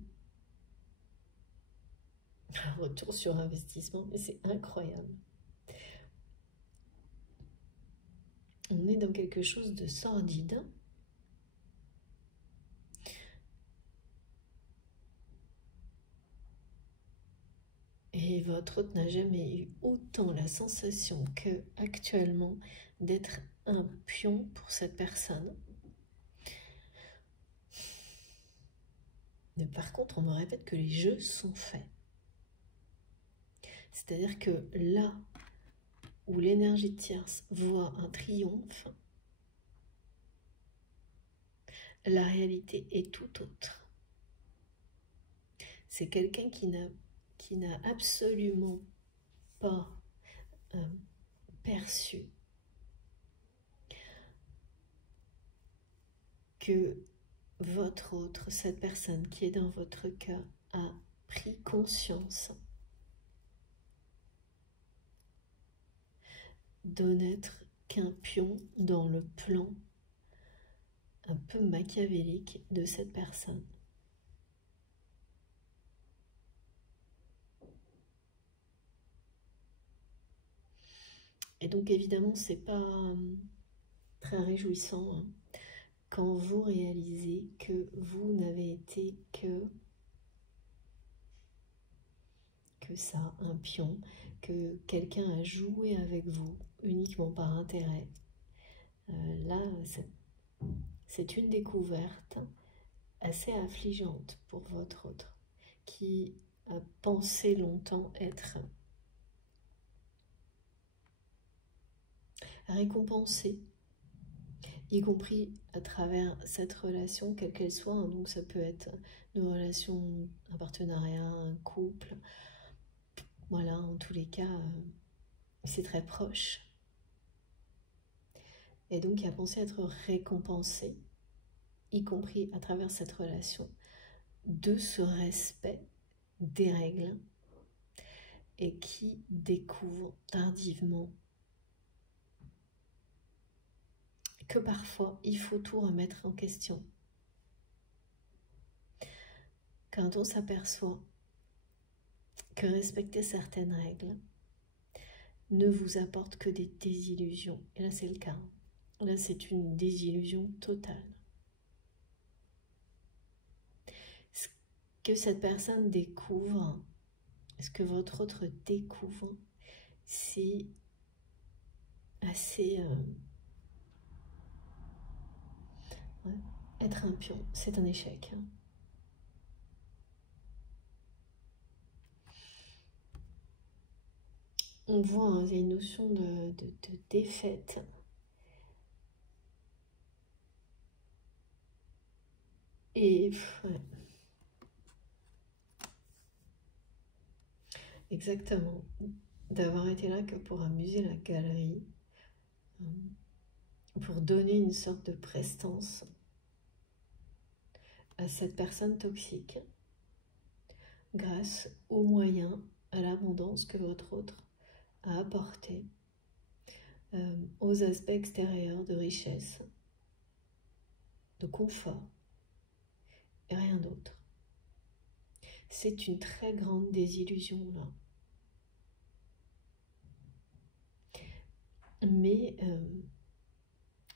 retour sur investissement, mais c'est incroyable. On est dans quelque chose de sordide. Et votre autre n'a jamais eu autant la sensation que actuellement d'être un pion pour cette personne. Mais par contre, on me répète que les jeux sont faits. C'est-à-dire que là où l'énergie tierce voit un triomphe, la réalité est tout autre. C'est quelqu'un qui n'a absolument pas perçu que votre autre, cette personne qui est dans votre cœur, a pris conscience de n'être qu'un pion dans le plan un peu machiavélique de cette personne. Et donc évidemment, c'est pas très réjouissant, hein, quand vous réalisez que vous n'avez été que ça, un pion, que quelqu'un a joué avec vous uniquement par intérêt. Là, c'est une découverte assez affligeante pour votre autre, qui a pensé longtemps être récompensé, y compris à travers cette relation, quelle qu'elle soit, hein. Donc ça peut être une relation, un partenariat, un couple, voilà, en tous les cas, c'est très proche. Et donc il a pensé être récompensé, y compris à travers cette relation, de ce respect des règles, et qui découvre tardivement que parfois il faut tout remettre en question. Quand on s'aperçoit que respecter certaines règles ne vous apporte que des désillusions, et là c'est le cas, là c'est une désillusion totale. Ce que cette personne découvre, ce que votre autre découvre, c'est assez... ouais, être un pion, c'est un échec. On voit, hein, il y a une notion de défaite. Et ouais. Exactement. D'avoir été là que pour amuser la galerie, pour donner une sorte de prestance à cette personne toxique, grâce aux moyens, à l'abondance que votre autre a apporté, aux aspects extérieurs de richesse, de confort, et rien d'autre. C'est une très grande désillusion là. Mais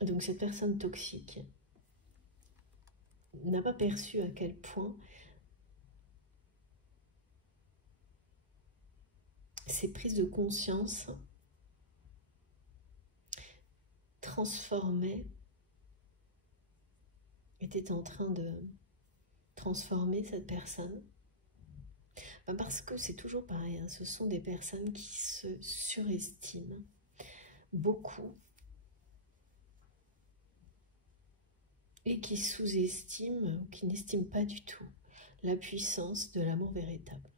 donc cette personne toxique n'a pas perçu à quel point ces prises de conscience transformaient, étaient en train de transformer cette personne. Parce que c'est toujours pareil, hein, ce sont des personnes qui se surestiment beaucoup et qui sous-estiment, qui n'estiment pas du tout la puissance de l'amour véritable.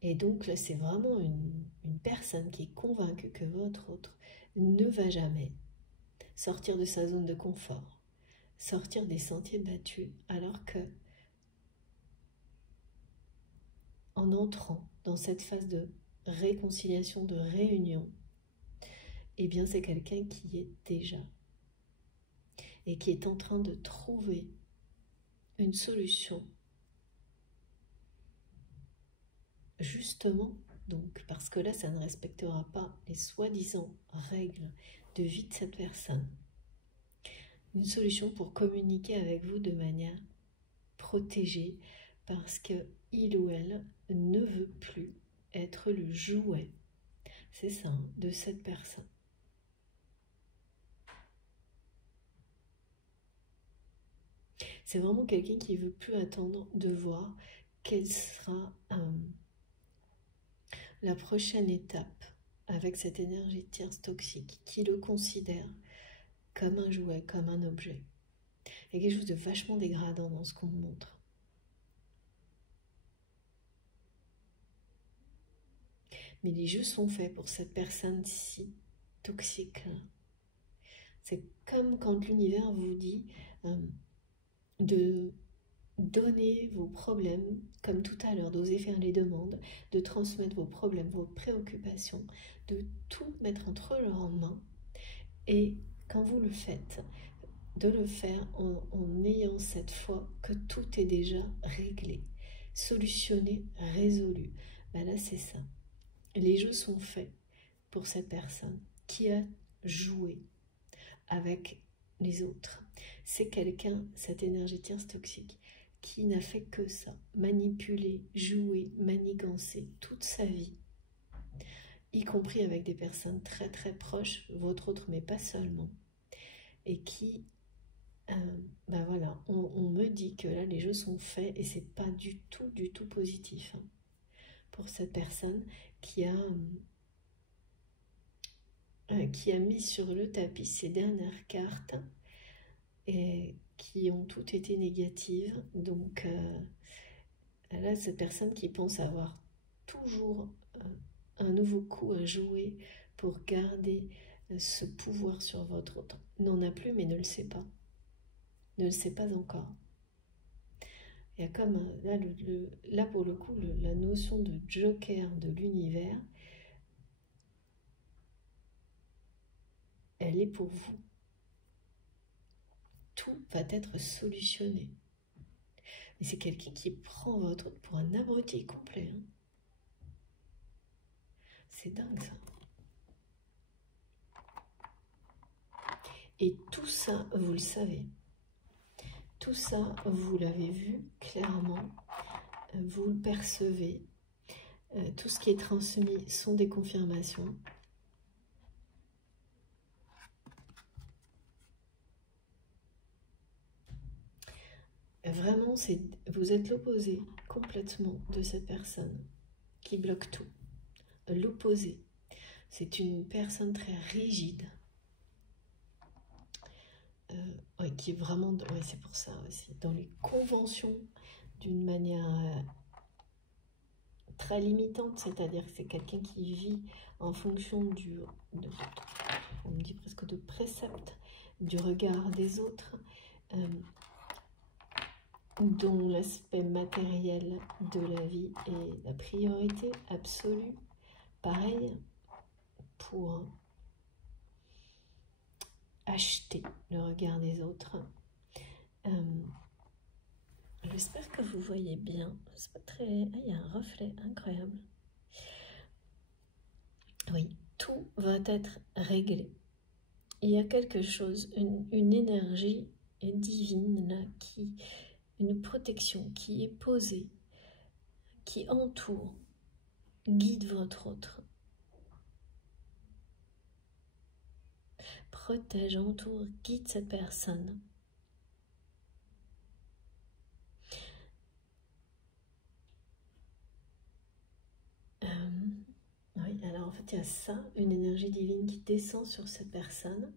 Et donc là, c'est vraiment une personne qui est convaincue que votre autre ne va jamais sortir de sa zone de confort, sortir des sentiers battus, alors que en entrant dans cette phase de réconciliation, de réunion, eh bien c'est quelqu'un qui y est déjà et qui est en train de trouver une solution, justement, donc, parce que là, ça ne respectera pas les soi-disant règles de vie de cette personne. Une solution pour communiquer avec vous de manière protégée, parce que il ou elle ne veut plus être le jouet, c'est ça, hein, de cette personne. C'est vraiment quelqu'un qui ne veut plus attendre de voir quelle sera la prochaine étape avec cette énergie de tierce toxique, qui le considère comme un jouet, comme un objet. Il y a quelque chose de vachement dégradant dans ce qu'on me montre. Mais les jeux sont faits pour cette personne si toxique-là. C'est comme quand l'univers vous dit de donner vos problèmes, comme tout à l'heure, d'oser faire les demandes, de transmettre vos problèmes, vos préoccupations, de tout mettre entre leurs mains. Et quand vous le faites, de le faire en ayant cette foi que tout est déjà réglé, solutionné, résolu. Ben là, c'est ça. Les jeux sont faits pour cette personne qui a joué avec les autres. C'est quelqu'un, cette énergie tierce toxique, qui n'a fait que ça, manipuler, jouer, manigancer toute sa vie, y compris avec des personnes très très proches, votre autre, mais pas seulement, et qui, ben voilà, on me dit que là les jeux sont faits et c'est pas du tout positif, hein, pour cette personne qui a mis sur le tapis ses dernières cartes et qui ont toutes été négatives. Donc là, cette personne qui pense avoir toujours un nouveau coup à jouer pour garder ce pouvoir sur votre autre, n'en a plus mais ne le sait pas. Ne le sait pas encore. Il y a comme là pour le coup, la notion de joker de l'univers, elle est pour vous. Tout va être solutionné. Mais c'est quelqu'un qui prend votre autre pour un abruti complet, hein. C'est dingue ça. Et tout ça, vous le savez. Tout ça, vous l'avez vu clairement. Vous le percevez. Tout ce qui est transmis sont des confirmations. Vraiment, vous êtes l'opposé complètement de cette personne qui bloque tout. L'opposé. C'est une personne très rigide. Ouais, qui est vraiment, ouais, c'est pour ça aussi, dans les conventions d'une manière très limitante, c'est-à-dire que c'est quelqu'un qui vit en fonction on me dit presque de préceptes, du regard des autres, dont l'aspect matériel de la vie est la priorité absolue. Pareil pour acheter le regard des autres. J'espère que vous voyez bien. C'est pas très... Ah, il y a un reflet incroyable. Oui, tout va être réglé. Il y a quelque chose, une énergie divine là, une protection qui est posée, qui entoure, guide votre autre. Protège, entoure, guide cette personne. Oui, alors en fait il y a ça, une énergie divine qui descend sur cette personne.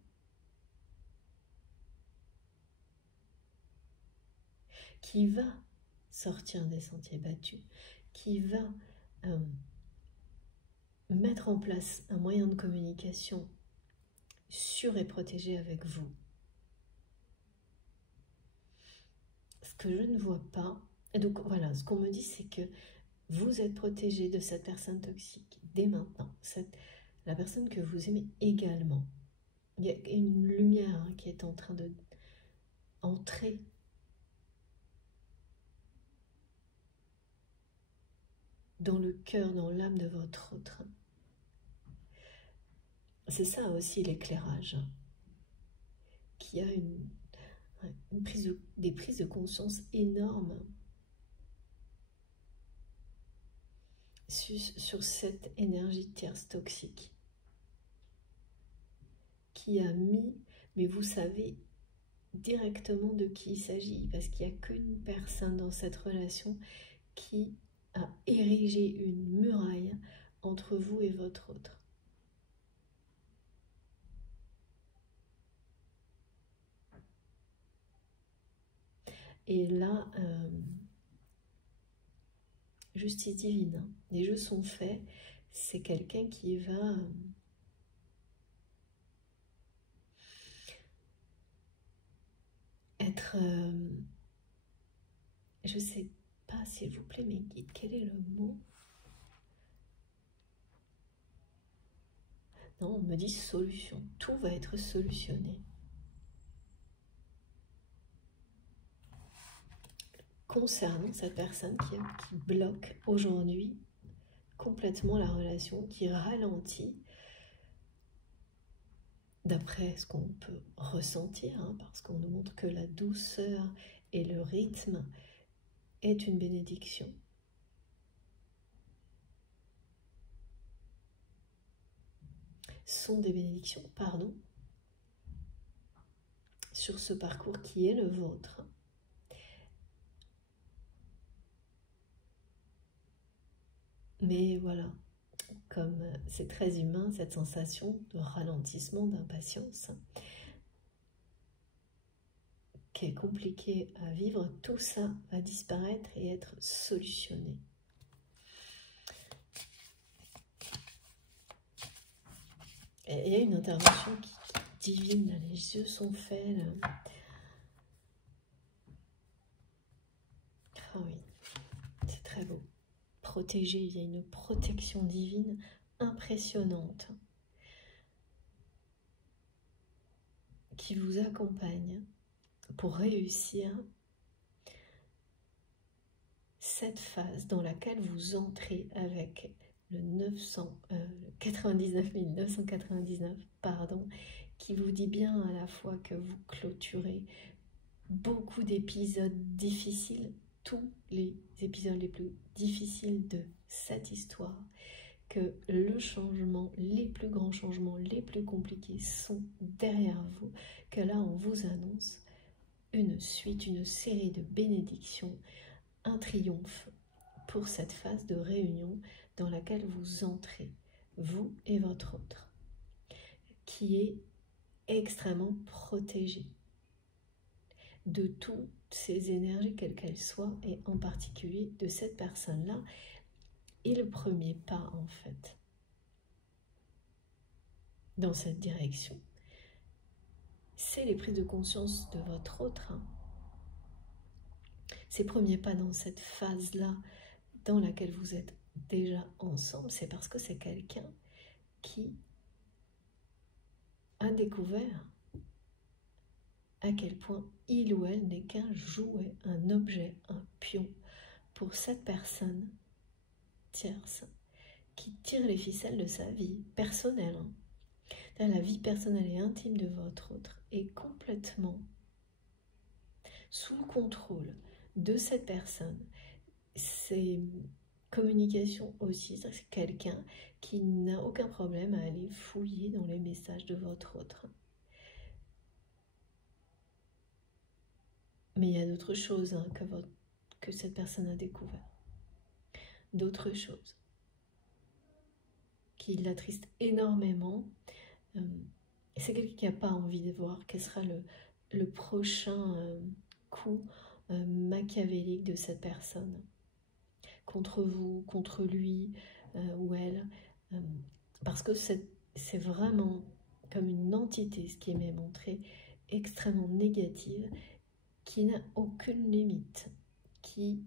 Qui va sortir des sentiers battus, qui va mettre en place un moyen de communication sûr et protégé avec vous. Ce que je ne vois pas, et donc voilà, ce qu'on me dit, c'est que vous êtes protégé de cette personne toxique dès maintenant, la personne que vous aimez également. Il y a une lumière qui est en train de entrer dans le cœur, dans l'âme de votre autre. C'est ça aussi l'éclairage, qui a des prises de conscience énormes sur cette énergie tierce toxique qui a mis, mais vous savez directement de qui il s'agit, parce qu'il n'y a qu'une personne dans cette relation qui a érigé une muraille entre vous et votre autre. Et là, justice divine, hein. Les jeux sont faits, c'est quelqu'un qui va être, je sais pas s'il vous plaît, mais quel est le mot? Non, on me dit solution, tout va être solutionné. Concernant cette personne qui bloque aujourd'hui complètement la relation, qui ralentit d'après ce qu'on peut ressentir, hein, parce qu'on nous montre que la douceur et le rythme est une bénédiction. Sont des bénédictions, pardon, sur ce parcours qui est le vôtre. Mais voilà, comme c'est très humain, cette sensation de ralentissement, d'impatience, qui est compliqué à vivre, tout ça va disparaître et être solutionné. Et il y a une intervention qui divine, là, les yeux sont faits. Là. Ah oui, c'est très beau. Protégé, il y a une protection divine impressionnante qui vous accompagne pour réussir cette phase dans laquelle vous entrez avec le 99 999, pardon, qui vous dit bien à la fois que vous clôturez beaucoup d'épisodes difficiles, tous les épisodes les plus difficiles de cette histoire, que le changement, les plus grands changements, les plus compliqués sont derrière vous, que là on vous annonce une suite, une série de bénédictions, un triomphe pour cette phase de réunion dans laquelle vous entrez, vous et votre autre, qui est extrêmement protégé de toutes ces énergies, quelles qu'elles soient, et en particulier de cette personne-là. Et le premier pas, en fait, dans cette direction, c'est les prises de conscience de votre autre. Ces premiers pas dans cette phase-là, dans laquelle vous êtes déjà ensemble, c'est parce que c'est quelqu'un qui a découvert à quel point il ou elle n'est qu'un jouet, un objet, un pion pour cette personne tierce qui tire les ficelles de sa vie personnelle. La vie personnelle et intime de votre autre est complètement sous le contrôle de cette personne. C'est communication aussi, c'est quelqu'un qui n'a aucun problème à aller fouiller dans les messages de votre autre. Mais il y a d'autres choses que cette personne a découvert. D'autres choses qui l'attristent énormément. C'est quelqu'un qui n'a pas envie de voir quel sera le prochain coup machiavélique de cette personne. Contre vous, contre lui ou elle. Parce que c'est vraiment comme une entité, ce qui m'est montré, extrêmement négative, qui n'a aucune limite, qui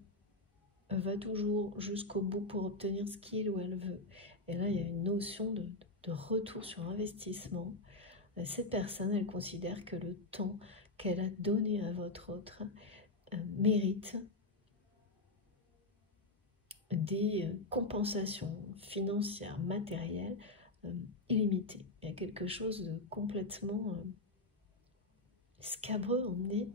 va toujours jusqu'au bout pour obtenir ce qu'il ou elle veut. Et là, il y a une notion de retour sur investissement. Cette personne, elle considère que le temps qu'elle a donné à votre autre mérite des compensations financières, matérielles illimitées. Il y a quelque chose de complètement scabreux, on est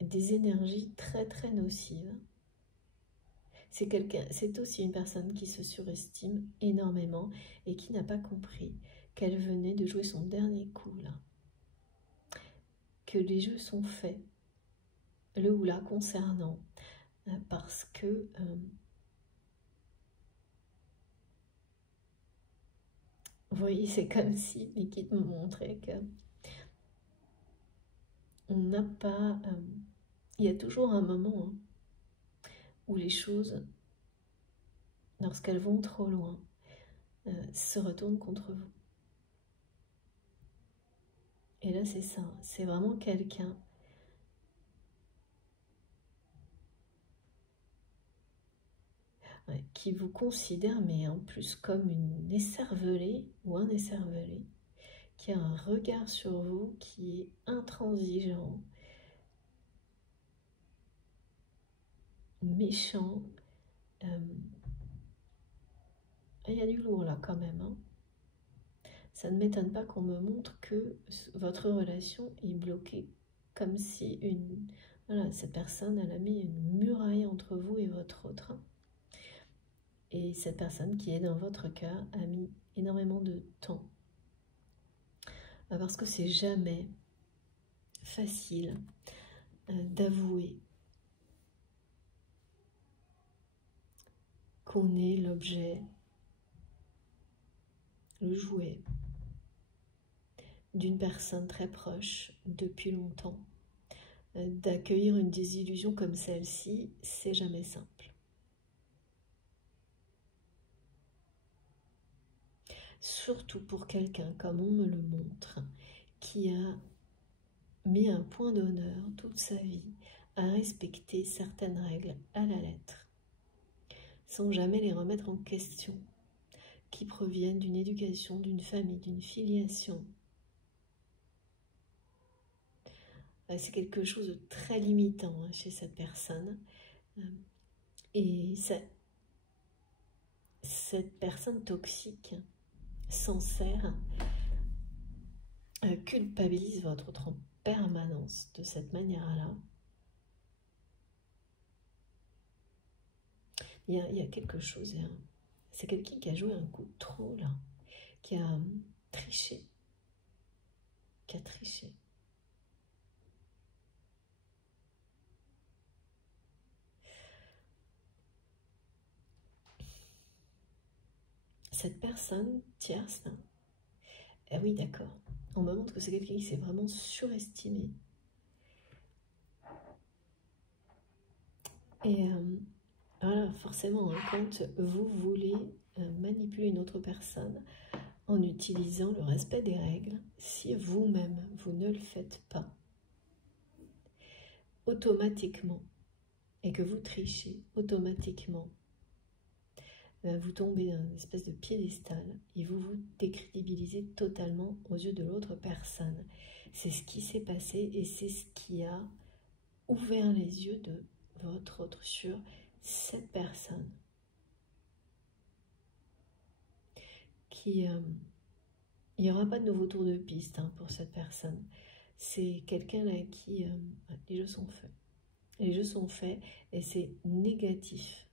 des énergies très très nocives. C'est aussi une personne qui se surestime énormément et qui n'a pas compris qu'elle venait de jouer son dernier coup là. Que les jeux sont faits, le ou la concernant, parce que vous voyez, c'est comme si les guides me montraient que on n'a pas... il y a toujours un moment où les choses, lorsqu'elles vont trop loin, se retournent contre vous. Et là, c'est ça. C'est vraiment quelqu'un qui vous considère, mais en plus comme une écervelée ou un écervelé, qui a un regard sur vous qui est intransigeant, méchant, Il y a du lourd là quand même, hein. Ça ne m'étonne pas qu'on me montre que votre relation est bloquée, comme si voilà, cette personne, elle a mis une muraille entre vous et votre autre. Et cette personne qui est dans votre cas a mis énormément de temps. Parce que c'est jamais facile d'avouer qu'on est l'objet, le jouet d'une personne très proche depuis longtemps. D'accueillir une désillusion comme celle-ci, c'est jamais simple. Surtout pour quelqu'un, comme on me le montre, qui a mis un point d'honneur toute sa vie à respecter certaines règles à la lettre, sans jamais les remettre en question, qui proviennent d'une éducation, d'une famille, d'une filiation. C'est quelque chose de très limitant chez cette personne. Et cette personne toxique s'en sert, culpabilise votre autre en permanence de cette manière-là. Il y a quelque chose, c'est quelqu'un qui a joué un coup de trop là, qui a triché, Cette personne tierce, ah oui d'accord, on me montre que c'est quelqu'un qui s'est vraiment surestimé. Et voilà, forcément, quand vous voulez manipuler une autre personne en utilisant le respect des règles, si vous-même, vous ne le faites pas, automatiquement, et que vous trichez, automatiquement, vous tombez dans une espèce de piédestal et vous vous décrédibilisez totalement aux yeux de l'autre personne. C'est ce qui s'est passé et c'est ce qui a ouvert les yeux de votre autre sur cette personne. Il n'y aura pas de nouveau tour de piste pour cette personne. C'est quelqu'un là qui... les jeux sont faits. Les jeux sont faits et c'est négatif.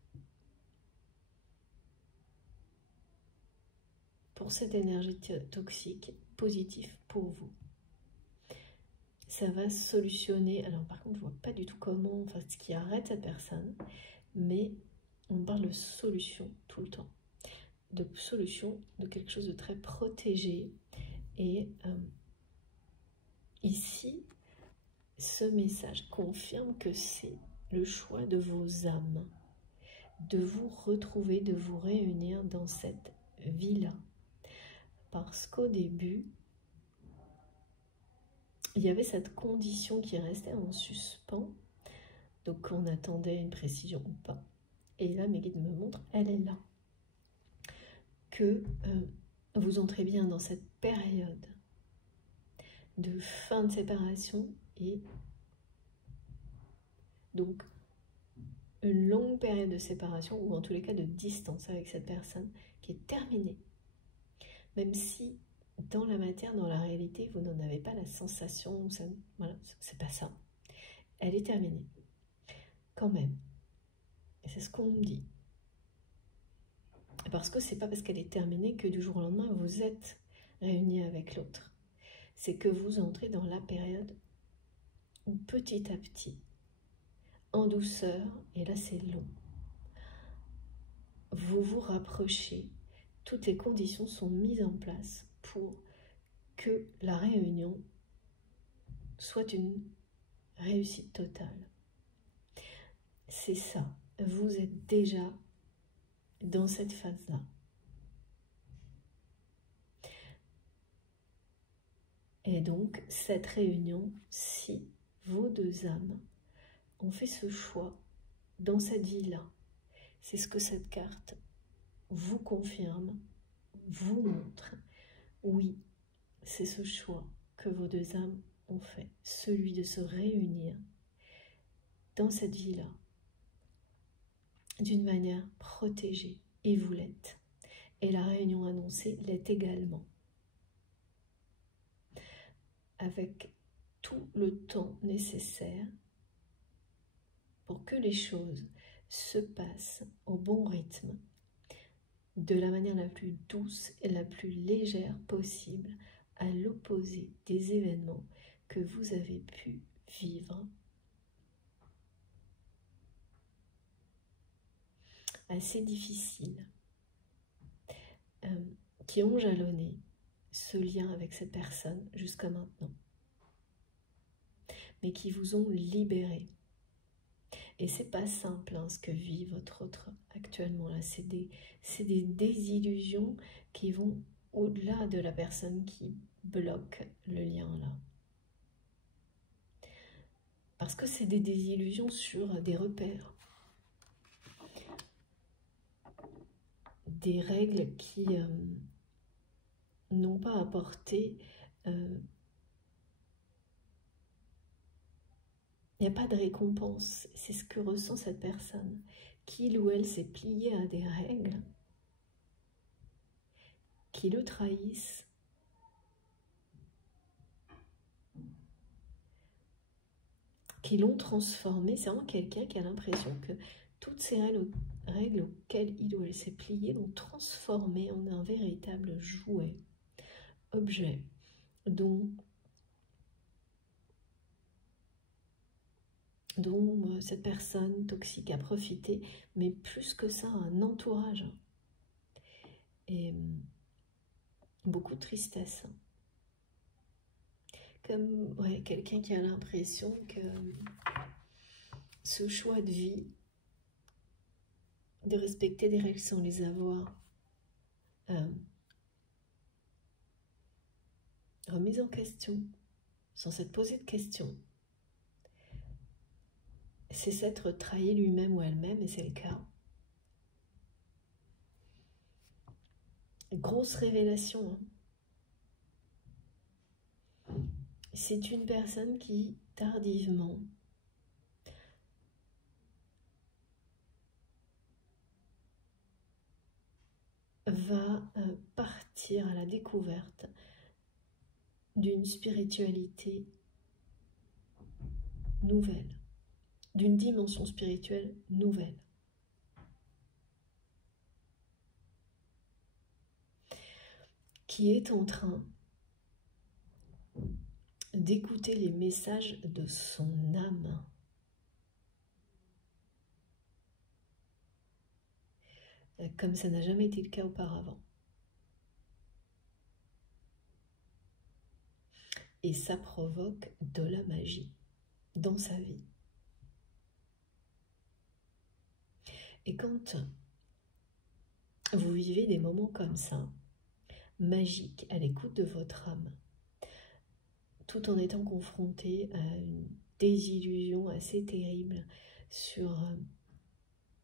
Pour cette énergie toxique, positif pour vous. Ça va solutionner, alors par contre je ne vois pas du tout comment, enfin ce qui arrête cette personne, mais on parle de solution tout le temps. De solution, de quelque chose de très protégé. Et ici, ce message confirme que c'est le choix de vos âmes, de vous retrouver, de vous réunir dans cette vie-là. Parce qu'au début, il y avait cette condition qui restait en suspens, donc on attendait une précision ou pas. Et là, mes guides me montrent, elle est là. Que vous entrez bien dans cette période de fin de séparation et donc une longue période de séparation ou en tous les cas de distance avec cette personne qui est terminée. Même si dans la matière, dans la réalité, vous n'en avez pas la sensation, voilà, c'est pas ça. Elle est terminée. Quand même. Et c'est ce qu'on me dit. Parce que c'est pas parce qu'elle est terminée que du jour au lendemain, vous êtes réunis avec l'autre. C'est que vous entrez dans la période où petit à petit, en douceur, et là c'est long, vous vous rapprochez, toutes les conditions sont mises en place pour que la réunion soit une réussite totale. C'est ça, vous êtes déjà dans cette phase-là. Et donc, cette réunion, si vos deux âmes ont fait ce choix dans cette vie-là, c'est ce que cette carte vous confirme, vous montre. Oui, c'est ce choix que vos deux âmes ont fait, celui de se réunir dans cette vie-là, d'une manière protégée, et vous l'êtes. et la réunion annoncée l'est également. Avec tout le temps nécessaire pour que les choses se passent au bon rythme, de la manière la plus douce et la plus légère possible, à l'opposé des événements que vous avez pu vivre. Assez difficiles, qui ont jalonné ce lien avec cette personne jusqu'à maintenant, mais qui vous ont libéré. Et c'est pas simple ce que vit votre autre actuellement là. C'est des désillusions qui vont au-delà de la personne qui bloque le lien là. Parce que c'est des désillusions sur des repères. Des règles qui n'ont pas apporté... il n'y a pas de récompense. C'est ce que ressent cette personne. Qu'il ou elle s'est plié à des règles qui le trahissent, qui l'ont transformé. C'est vraiment quelqu'un qui a l'impression que toutes ces règles auxquelles il ou elle s'est plié l'ont transformé en un véritable jouet, objet, dont cette personne toxique a profité, mais plus que ça, un entourage. Et beaucoup de tristesse. Comme quelqu'un qui a l'impression que ce choix de vie, de respecter des règles sans les avoir remises en question, sans s'être posé de questions, c'est s'être trahi lui-même ou elle-même, et c'est le cas. Grosse révélation. C'est une personne qui, tardivement, va partir à la découverte d'une spiritualité nouvelle, d'une dimension spirituelle nouvelle. Qui est en train d'écouter les messages de son âme. Comme ça n'a jamais été le cas auparavant. Et ça provoque de la magie dans sa vie. Et quand vous vivez des moments comme ça, magiques, à l'écoute de votre âme, tout en étant confronté à une désillusion assez terrible sur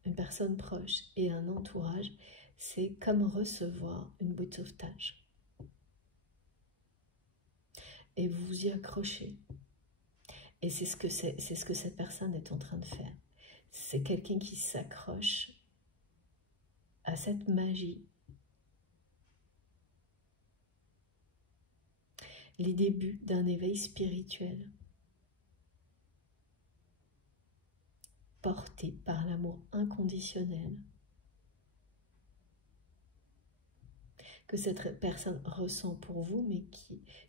une personne proche et un entourage, c'est comme recevoir une bouée de sauvetage. Et vous vous y accrochez. Et c'est ce que cette personne est en train de faire. C'est quelqu'un qui s'accroche à cette magie. Les débuts d'un éveil spirituel porté par l'amour inconditionnel que cette personne ressent pour vous, mais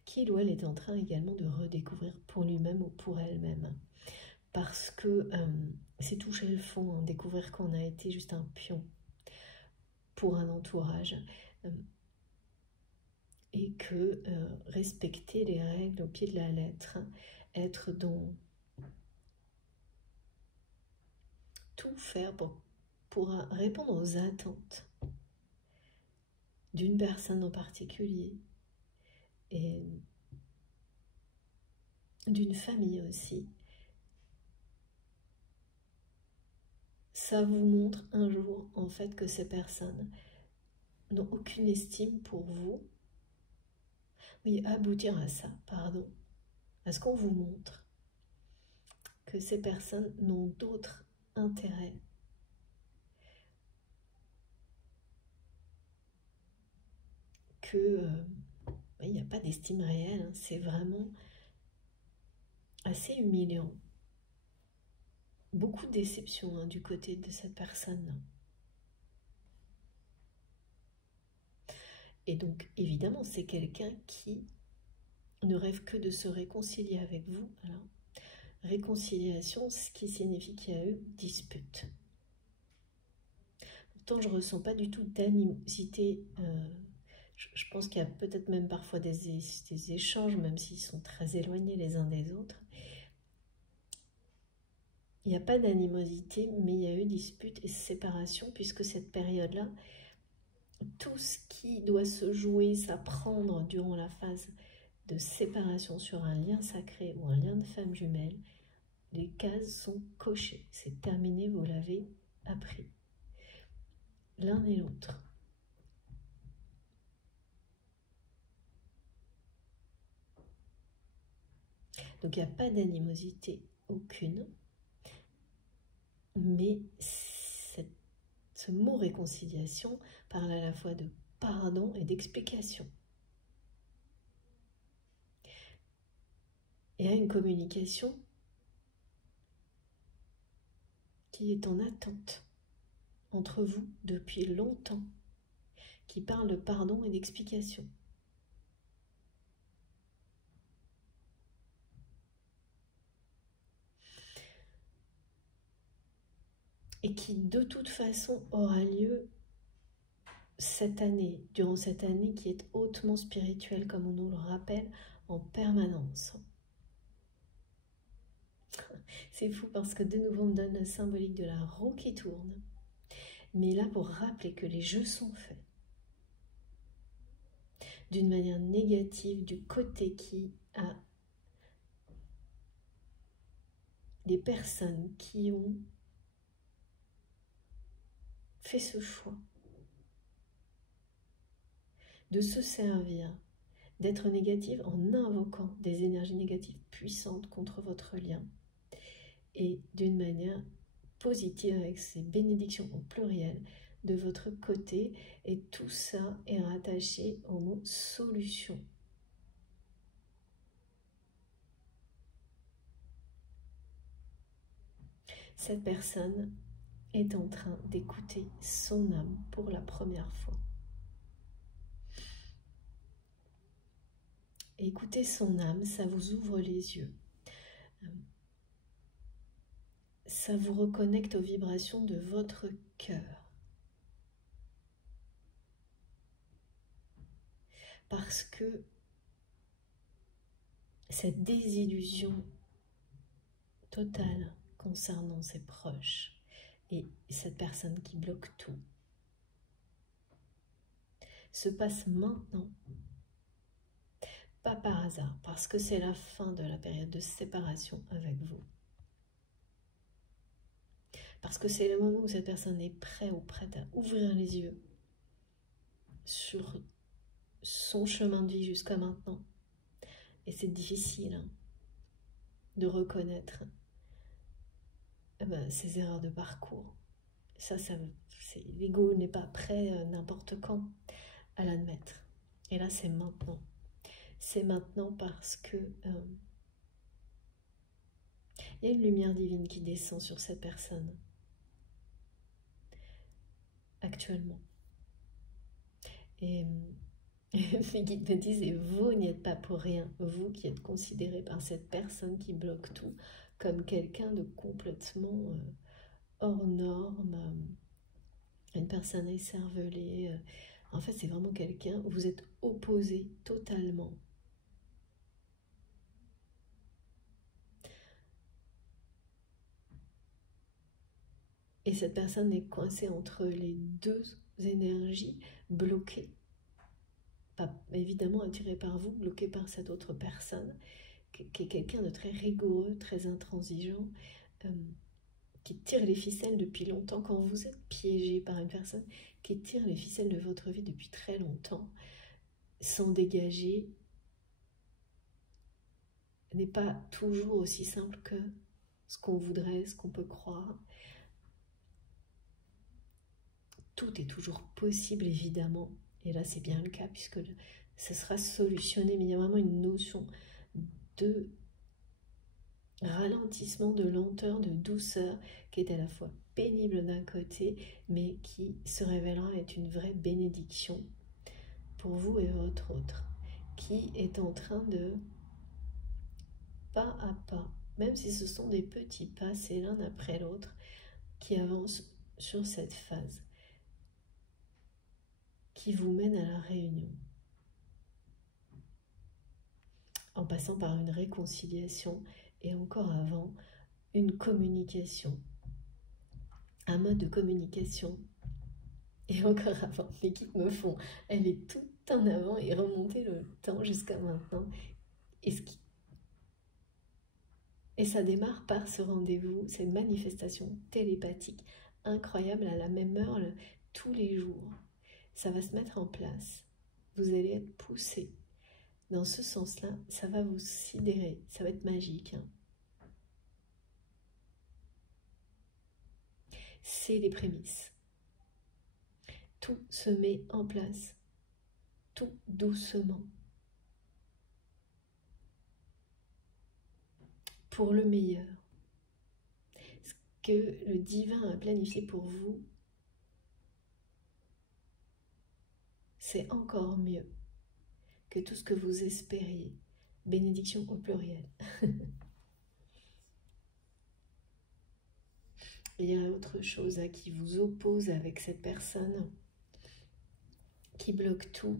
qui ou elle est en train également de redécouvrir pour lui-même ou pour elle-même. Parce que c'est toucher le fond, découvrir qu'on a été juste un pion pour un entourage, et que respecter les règles au pied de la lettre, être dans tout faire pour répondre aux attentes d'une personne en particulier et d'une famille aussi. Ça vous montre un jour en fait que ces personnes n'ont aucune estime pour vous. Oui, aboutir à ça, pardon, à ce qu'on vous montre que ces personnes n'ont d'autre intérêt que il n'y a pas d'estime réelle, hein. C'est vraiment assez humiliant. Beaucoup de déception, hein, du côté de cette personne-là. Et donc, évidemment, c'est quelqu'un qui ne rêve que de se réconcilier avec vous. Alors, réconciliation, ce qui signifie qu'il y a eu dispute. Pourtant, je ne ressens pas du tout d'animosité. Je pense qu'il y a peut-être même parfois des échanges, même s'ils sont très éloignés les uns des autres. Il n'y a pas d'animosité, mais il y a eu dispute et séparation, puisque cette période-là, tout ce qui doit se jouer, s'apprendre durant la phase de séparation sur un lien sacré ou un lien de femme jumelle, les cases sont cochées. C'est terminé, vous l'avez appris. L'un et l'autre. Donc il n'y a pas d'animosité aucune, mais ce mot réconciliation parle à la fois de pardon et d'explication. Il y a une communication qui est en attente entre vous depuis longtemps, qui parle de pardon et d'explication. Et qui de toute façon aura lieu cette année, durant cette année qui est hautement spirituelle, comme on nous le rappelle en permanence. C'est fou parce que de nouveau on me donne la symbolique de la roue qui tourne, mais là pour rappeler que les jeux sont faits d'une manière négative du côté qui a des personnes qui ont fait ce choix de se servir, d'être négative en invoquant des énergies négatives puissantes contre votre lien et d'une manière positive avec ces bénédictions au pluriel de votre côté, et tout ça est rattaché au mot solution. Cette personne est en train d'écouter son âme pour la première fois. Et écouter son âme, ça vous ouvre les yeux. Ça vous reconnecte aux vibrations de votre cœur. Parce que cette désillusion totale concernant ses proches et cette personne qui bloque tout se passe maintenant, pas par hasard, parce que c'est la fin de la période de séparation avec vous. Parce que c'est le moment où cette personne est prête ou prête à ouvrir les yeux sur son chemin de vie jusqu'à maintenant. Et c'est difficile, hein, de reconnaître ses erreurs de parcours. Ça l'ego n'est pas prêt n'importe quand à l'admettre. Et là, c'est maintenant. C'est maintenant parce que il y a une lumière divine qui descend sur cette personne actuellement. Et mes guides me disent, et vous n'y êtes pas pour rien, vous qui êtes considéré par cette personne qui bloque tout comme quelqu'un de complètement hors norme, une personne écervelée. En fait, c'est vraiment quelqu'un, vous êtes opposé totalement. Et cette personne est coincée entre les deux énergies, bloquée. Pas évidemment attirée par vous, bloquée par cette autre personne, qui est quelqu'un de très rigoureux, très intransigeant, qui tire les ficelles depuis longtemps. Quand vous êtes piégé par une personne qui tire les ficelles de votre vie depuis très longtemps, s'en dégager n'est pas toujours aussi simple que ce qu'on voudrait, ce qu'on peut croire. Tout est toujours possible, évidemment, Et là, c'est bien le cas, puisque ce sera solutionné, mais il y a vraiment une notion de ralentissement, de lenteur, de douceur, qui est à la fois pénible d'un côté, mais qui se révélera être une vraie bénédiction pour vous et votre autre, qui est en train de, pas à pas, même si ce sont des petits pas, c'est l'un après l'autre, qui avancent sur cette phase, qui vous mène à la réunion, en passant par une réconciliation, et encore avant, une communication, un mode de communication, et encore avant, les guides me font aller tout en avant et remonter le temps jusqu'à maintenant, et ça démarre par ce rendez-vous, cette manifestation télépathique incroyable à la même heure tous les jours. Ça va se mettre en place, vous allez être poussé dans ce sens-là, ça va vous sidérer, ça va être magique, hein. C'est les prémices. Tout se met en place, tout doucement, pour le meilleur. Ce que le divin a planifié pour vous, c'est encore mieux que tout ce que vous espériez. Bénédiction au pluriel. Il y a autre chose qui vous oppose avec cette personne, qui bloque tout.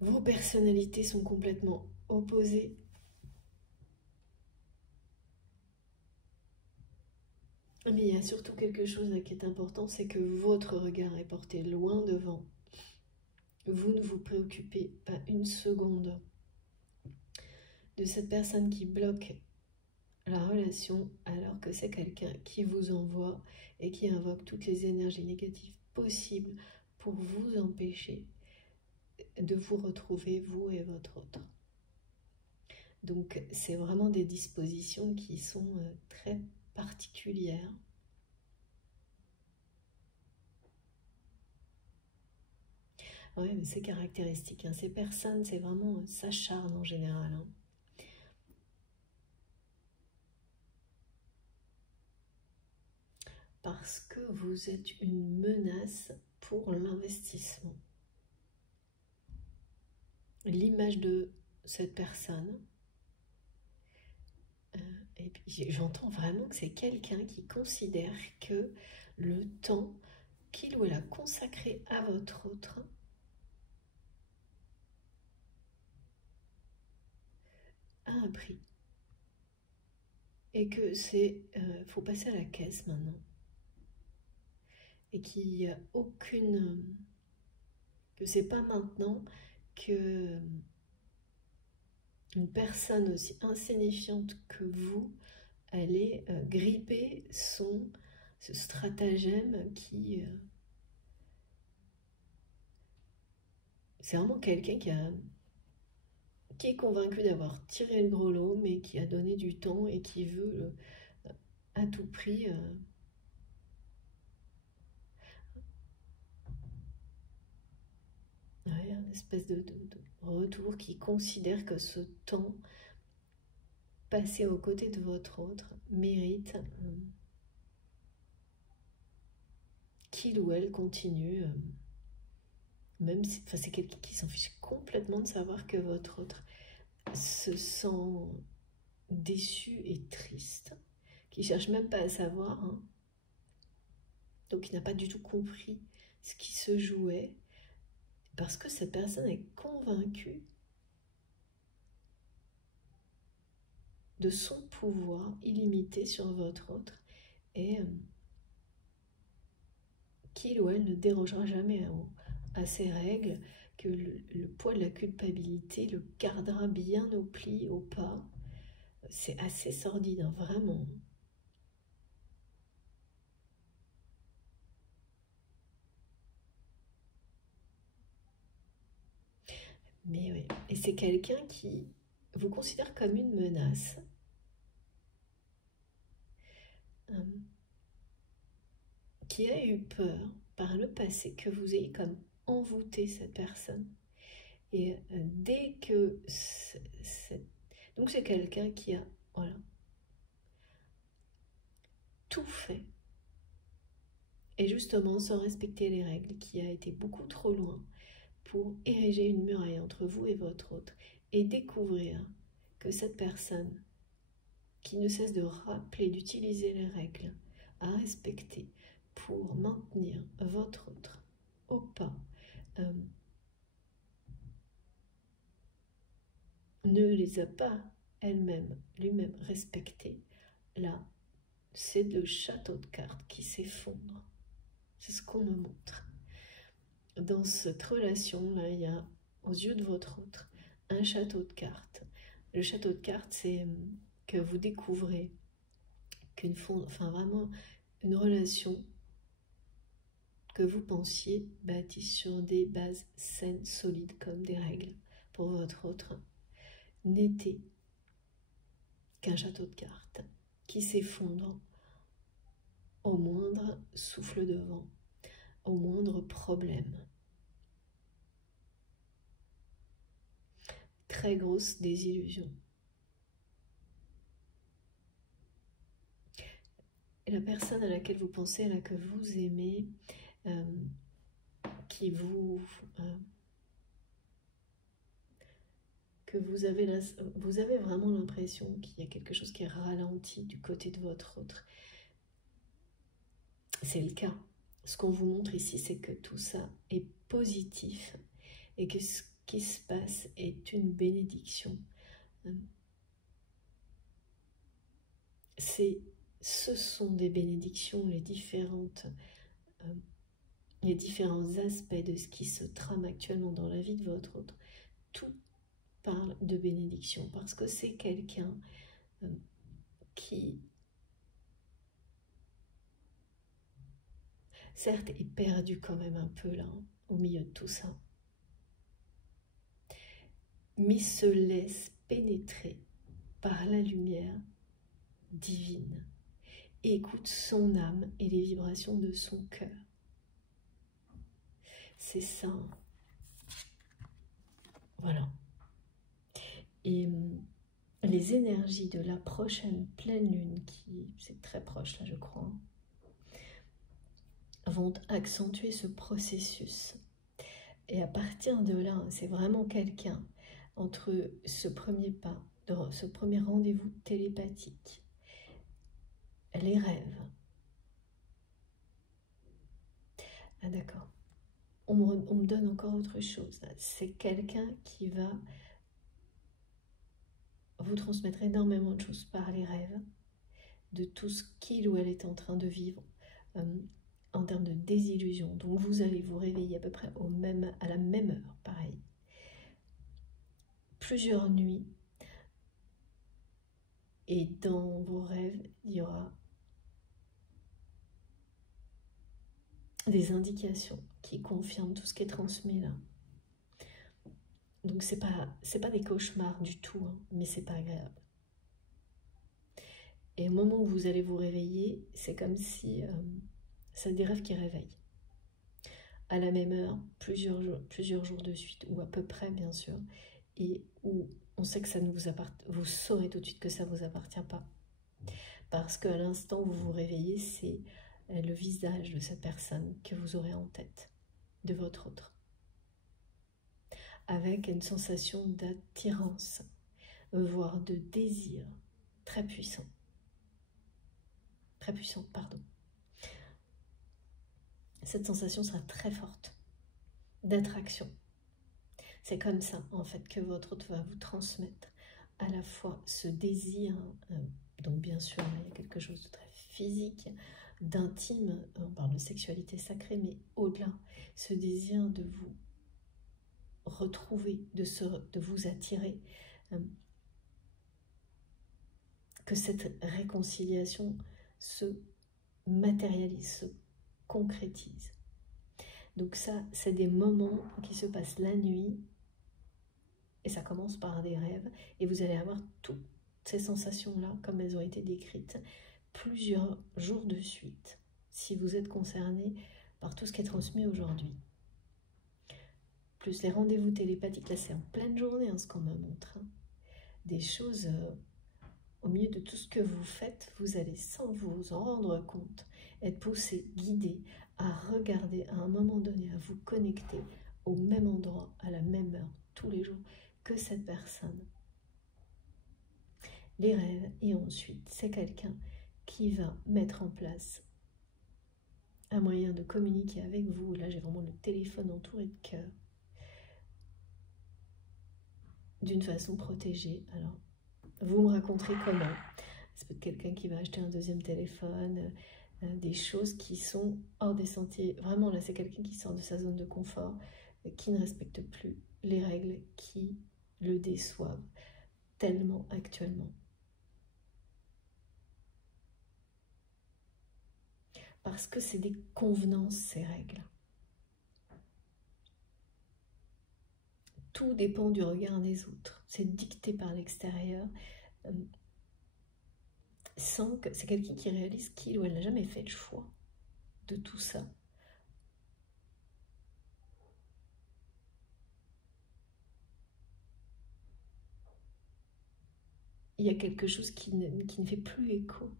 Vos personnalités sont complètement opposées. Mais il y a surtout quelque chose qui est important, c'est que votre regard est porté loin devant. Vous ne vous préoccupez pas une seconde de cette personne qui bloque la relation, alors que c'est quelqu'un qui vous envoie et qui invoque toutes les énergies négatives possibles pour vous empêcher de vous retrouver, vous et votre autre. Donc c'est vraiment des dispositions qui sont très particulières. Oui, mais c'est caractéristique, hein. Ces personnes, c'est vraiment s'acharnent en général, hein. Parce que vous êtes une menace pour l'investissement. L'image de cette personne, et puis j'entends vraiment que c'est quelqu'un qui considère que le temps qu'il ou elle a consacré à votre autre a un prix. Et que c'est, faut passer à la caisse maintenant. Et qu'il n'y a aucune, que c'est pas maintenant que une personne aussi insignifiante que vous allez gripper ce stratagème qui c'est vraiment quelqu'un qui est convaincu d'avoir tiré le gros lot, mais qui a donné du temps et qui veut à tout prix une espèce de retour, qui considère que ce temps passé aux côtés de votre autre mérite qu'il ou elle continue, même si, enfin, c'est quelqu'un qui s'en fiche complètement de savoir que votre autre se sent déçu et triste, qui cherche même pas à savoir, hein. Donc il n'a pas du tout compris ce qui se jouait, parce que cette personne est convaincue de son pouvoir illimité sur votre autre, et qu'il ou elle ne dérogera jamais à ces règles, que le poids de la culpabilité le gardera bien au pli, au pas. C'est assez sordide, hein, vraiment. Mais oui, et c'est quelqu'un qui vous considère comme une menace, qui a eu peur par le passé que vous ayez comme envoûté cette personne. Et dès que... Donc c'est quelqu'un qui a, voilà, tout fait. Et justement, sans respecter les règles, qui a été beaucoup trop loin pour ériger une muraille entre vous et votre autre. Et découvrir que cette personne qui ne cesse de rappeler, d'utiliser les règles à respecter pour maintenir votre autre au pas, ne les a pas elle-même, lui-même respectées. Là, c'est le château de cartes qui s'effondre. C'est ce qu'on me montre. Dans cette relation-là, il y a, aux yeux de votre autre, un château de cartes. Le château de cartes, c'est que vous découvrez vraiment une relation que vous pensiez bâtie sur des bases saines, solides, comme des règles pour votre autre, n'était qu'un château de cartes qui s'effondre au moindre souffle de vent, au moindre problème. Très grosse désillusion. Et la personne à laquelle vous pensez, à la que vous aimez, que vous avez vraiment l'impression qu'il y a quelque chose qui est ralenti du côté de votre autre. C'est le cas. Ce qu'on vous montre ici, c'est que tout ça est positif et que ce qui se passe est une bénédiction. Ce sont des bénédictions, les différents aspects de ce qui se trame actuellement dans la vie de votre autre. Tout parle de bénédiction parce que c'est quelqu'un qui, certes, est perdu quand même un peu là, au milieu de tout ça, mais se laisse pénétrer par la lumière divine et écoute son âme et les vibrations de son cœur. C'est ça. Voilà. Et les énergies de la prochaine pleine lune, qui c'est très proche là je crois, vont accentuer ce processus. Et à partir de là, c'est vraiment quelqu'un entre ce premier pas, ce premier rendez-vous télépathique, les rêves. Ah d'accord. On me donne encore autre chose. C'est quelqu'un qui va vous transmettre énormément de choses par les rêves, de tout ce qu'il ou elle est en train de vivre en termes de désillusion. Donc vous allez vous réveiller à peu près à la même heure, pareil. Plusieurs nuits. Et dans vos rêves, il y aura des indications qui confirment tout ce qui est transmis là. Donc c'est pas des cauchemars du tout, hein, mais c'est pas agréable. Et au moment où vous allez vous réveiller, c'est comme si c'est des rêves qui réveillent. À la même heure, plusieurs jours de suite, ou à peu près bien sûr, et où on sait que ça ne vous appartient, vous saurez tout de suite que ça ne vous appartient pas. Parce qu'à l'instant où vous vous réveillez, c'est le visage de cette personne que vous aurez en tête, de votre autre. Avec une sensation d'attirance, voire de désir très puissant. Très puissante, pardon. Cette sensation sera très forte d'attraction. C'est comme ça, en fait, que votre autre va vous transmettre à la fois ce désir, donc bien sûr, il y a quelque chose de très physique, d'intime, on parle de sexualité sacrée, mais au-delà, ce désir de vous retrouver, de vous attirer, que cette réconciliation se matérialise, se concrétise. Donc ça, c'est des moments qui se passent la nuit, et ça commence par des rêves, et vous allez avoir toutes ces sensations-là, comme elles ont été décrites, plusieurs jours de suite, si vous êtes concerné par tout ce qui est transmis aujourd'hui. Plus les rendez-vous télépathiques, là c'est en pleine journée ce qu'on me montre. Des choses, au milieu de tout ce que vous faites, vous allez sans vous en rendre compte, être poussé, guidé à regarder à un moment donné, à vous connecter au même endroit, à la même heure, tous les jours, que cette personne. Les rêves, et ensuite, c'est quelqu'un qui va mettre en place un moyen de communiquer avec vous. Là, j'ai vraiment le téléphone entouré de cœur, d'une façon protégée. Alors, vous me raconterez comment. C'est peut-être quelqu'un qui va acheter un deuxième téléphone, des choses qui sont hors des sentiers. Vraiment, là, c'est quelqu'un qui sort de sa zone de confort, qui ne respecte plus les règles qui le déçoivent tellement actuellement. Parce que c'est des convenances, ces règles. Tout dépend du regard des autres. C'est dicté par l'extérieur, sans que c'est quelqu'un qui réalise qu'il ou elle n'a jamais fait le choix de tout ça. Il y a quelque chose qui ne fait plus écho,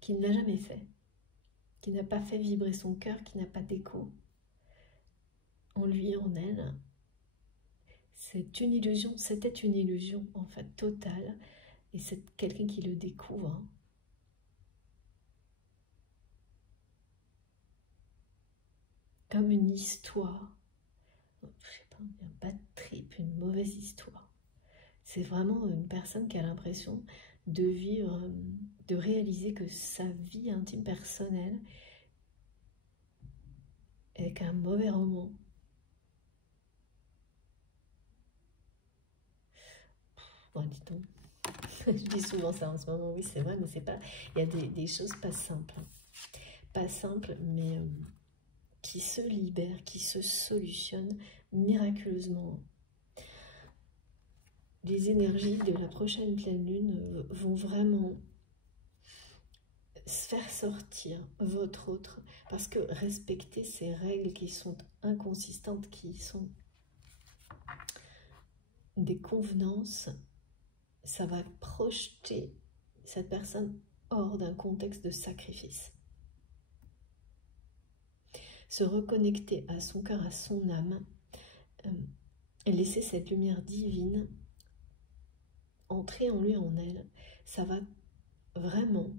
qui ne l'a jamais fait, qui n'a pas fait vibrer son cœur, qui n'a pas d'écho en lui et en elle. C'est une illusion, c'était une illusion en fait totale, et c'est quelqu'un qui le découvre. Comme une histoire, je sais pas, un bad trip, une mauvaise histoire. C'est vraiment une personne qui a l'impression de vivre, de réaliser que sa vie intime personnelle est qu'un mauvais roman. Bon, dis donc. Je dis souvent ça en ce moment, oui c'est vrai, mais c'est pas. Il y a des choses pas simples. Pas simples, mais qui se libèrent, qui se solutionnent miraculeusement. Les énergies de la prochaine pleine lune vont vraiment faire sortir votre autre, parce que respecter ces règles qui sont inconsistantes, qui sont des convenances, ça va projeter cette personne hors d'un contexte de sacrifice. Se reconnecter à son cœur, à son âme, et laisser cette lumière divine entrer en lui, en elle, ça va vraiment,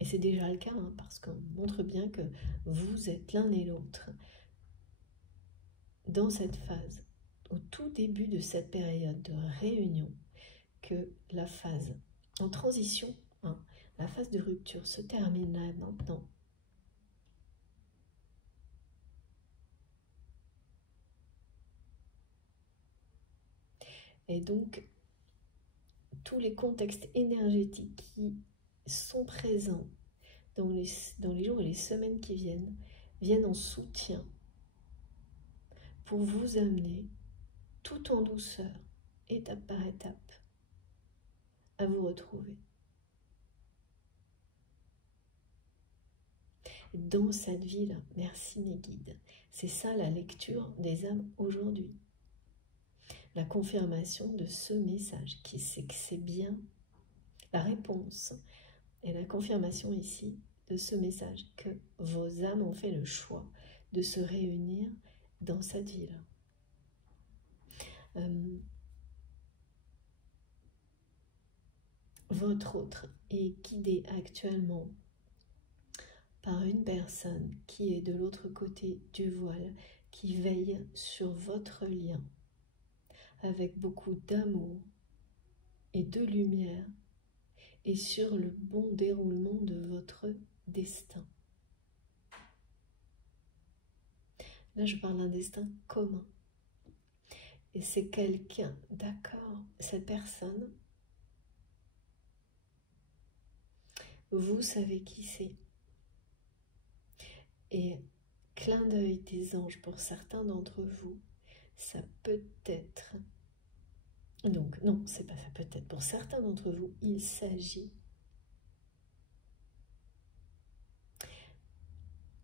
et c'est déjà le cas, parce qu'on montre bien que vous êtes l'un et l'autre dans cette phase, au tout début de cette période de réunion, que la phase en transition, la phase de rupture se termine là maintenant. Et donc, tous les contextes énergétiques qui sont présents dans les jours et les semaines qui viennent en soutien pour vous amener tout en douceur, étape par étape, à vous retrouver. Dans cette vie-là, merci mes guides. C'est ça la lecture des âmes aujourd'hui. La confirmation de ce message, qui c'est que c'est bien la réponse et la confirmation ici de ce message, que vos âmes ont fait le choix de se réunir dans cette vie-là. Votre autre est guidé actuellement par une personne qui est de l'autre côté du voile, qui veille sur votre lien avec beaucoup d'amour et de lumière et sur le bon déroulement de votre destin. Là, je parle d'un destin commun. Et c'est quelqu'un, d'accord, cette personne, vous savez qui c'est. Et clin d'œil des anges pour certains d'entre vous, ça peut être, donc non, c'est pas ça peut être, pour certains d'entre vous, il s'agit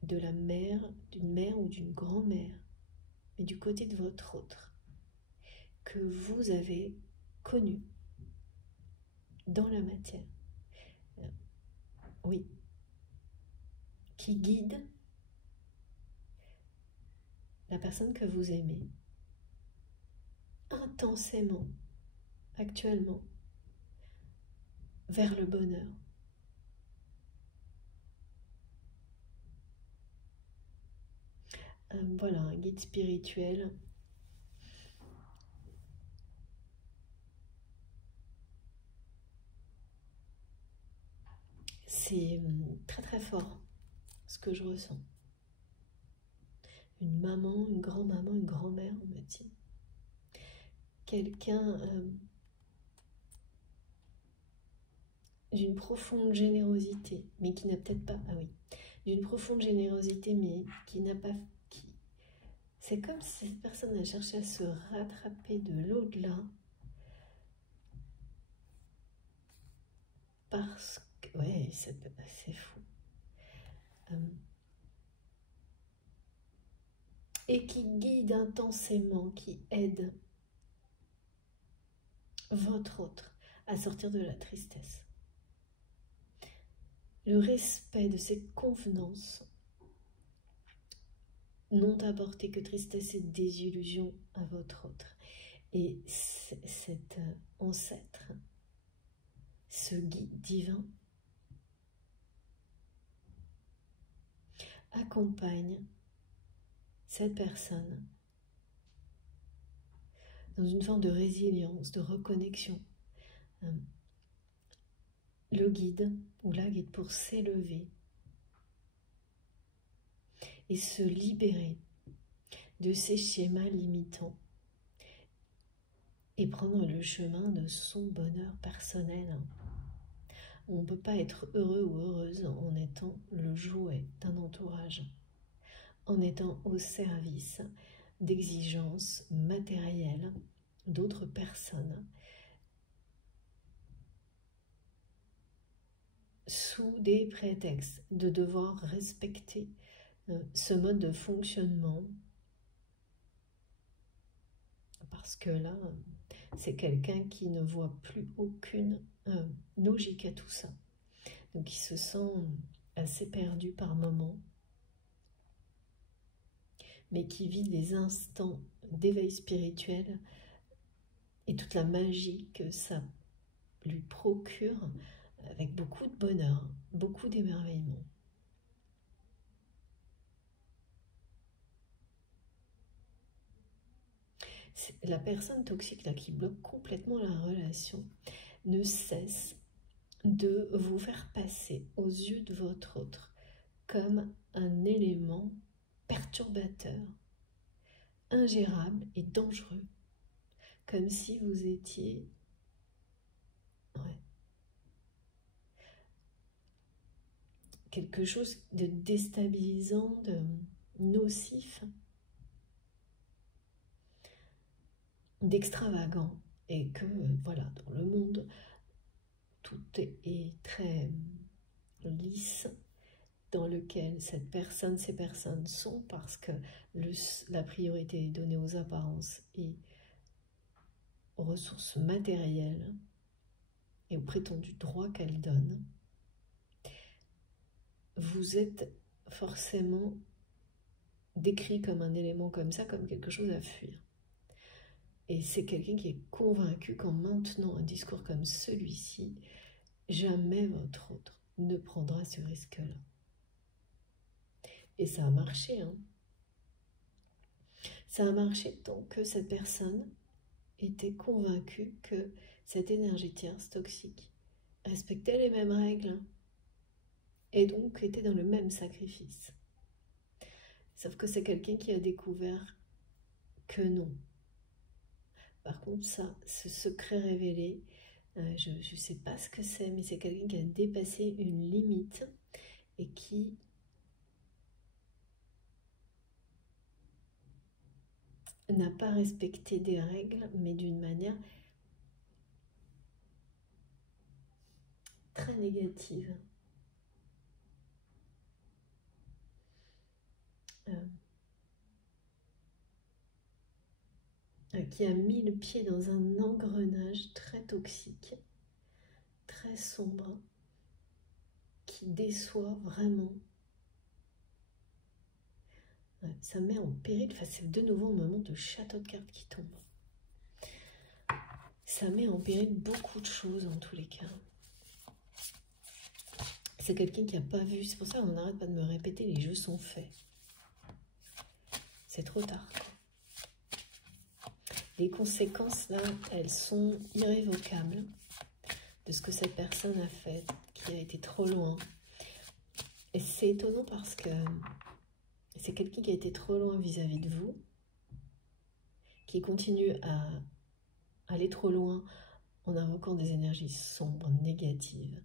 de la mère, d'une mère ou d'une grand-mère, mais du côté de votre autre, que vous avez connu dans la matière. Oui. Qui guide la personne que vous aimez intensément, actuellement, vers le bonheur. Voilà, un guide spirituel. C'est très très fort ce que je ressens. Une maman, une grand-maman, une grand-mère, on me dit. Quelqu'un d'une profonde générosité, mais qui n'a peut-être pas... Ah oui, d'une profonde générosité, mais qui n'a pas... C'est comme si cette personne a cherché à se rattraper de l'au-delà, parce que... Ouais, c'est fou. Et qui guide intensément, qui aide votre autre à sortir de la tristesse. Le respect de ses convenances n'ont apporté que tristesse et désillusion à votre autre. Et cet ancêtre, ce guide divin, accompagne cette personne dans une forme de résilience, de reconnexion. Le guide ou la guide pour s'élever et se libérer de ces schémas limitants et prendre le chemin de son bonheur personnel. On ne peut pas être heureux ou heureuse en étant le jouet d'un entourage, en étant au service d'exigences matérielles d'autres personnes, sous des prétextes de devoir respecter ce mode de fonctionnement, parce que là, c'est quelqu'un qui ne voit plus aucune logique à tout ça. Donc il se sent assez perdu par moments, mais qui vit des instants d'éveil spirituel et toute la magie que ça lui procure avec beaucoup de bonheur, beaucoup d'émerveillement. La personne toxique là, qui bloque complètement la relation ne cesse de vous faire passer aux yeux de votre autre comme un élément perturbateur, ingérable et dangereux, comme si vous étiez quelque chose de déstabilisant, de nocif, d'extravagant, et que voilà, dans le monde tout est très lisse, dans lequel cette personne, ces personnes sont, parce que la priorité est donnée aux apparences et aux ressources matérielles et au prétendu droit qu'elles donnent. Vous êtes forcément décrit comme un élément comme ça, comme quelque chose à fuir. Et c'est quelqu'un qui est convaincu qu'en maintenant un discours comme celui-ci, jamais votre autre ne prendra ce risque-là. Et ça a marché, hein. Ça a marché tant que cette personne était convaincue que cette énergie tierce toxique respectait les mêmes règles et donc était dans le même sacrifice. Sauf que c'est quelqu'un qui a découvert que non. Par contre, ça, ce secret révélé, je ne sais pas ce que c'est, mais c'est quelqu'un qui a dépassé une limite et qui n'a pas respecté des règles, mais d'une manière très négative. qui a mis le pied dans un engrenage très toxique, très sombre, qui déçoit vraiment. Ouais, ça met en péril, enfin, c'est de nouveau un moment de château de cartes qui tombe. Ça met en péril beaucoup de choses en tous les cas. C'est quelqu'un qui n'a pas vu, c'est pour ça qu'on n'arrête pas de me répéter, les jeux sont faits. C'est trop tard, quoi. Les conséquences, là, elles sont irrévocables de ce que cette personne a fait, qui a été trop loin. Et c'est étonnant parce que c'est quelqu'un qui a été trop loin vis-à-vis de vous, qui continue à aller trop loin en invoquant des énergies sombres, négatives,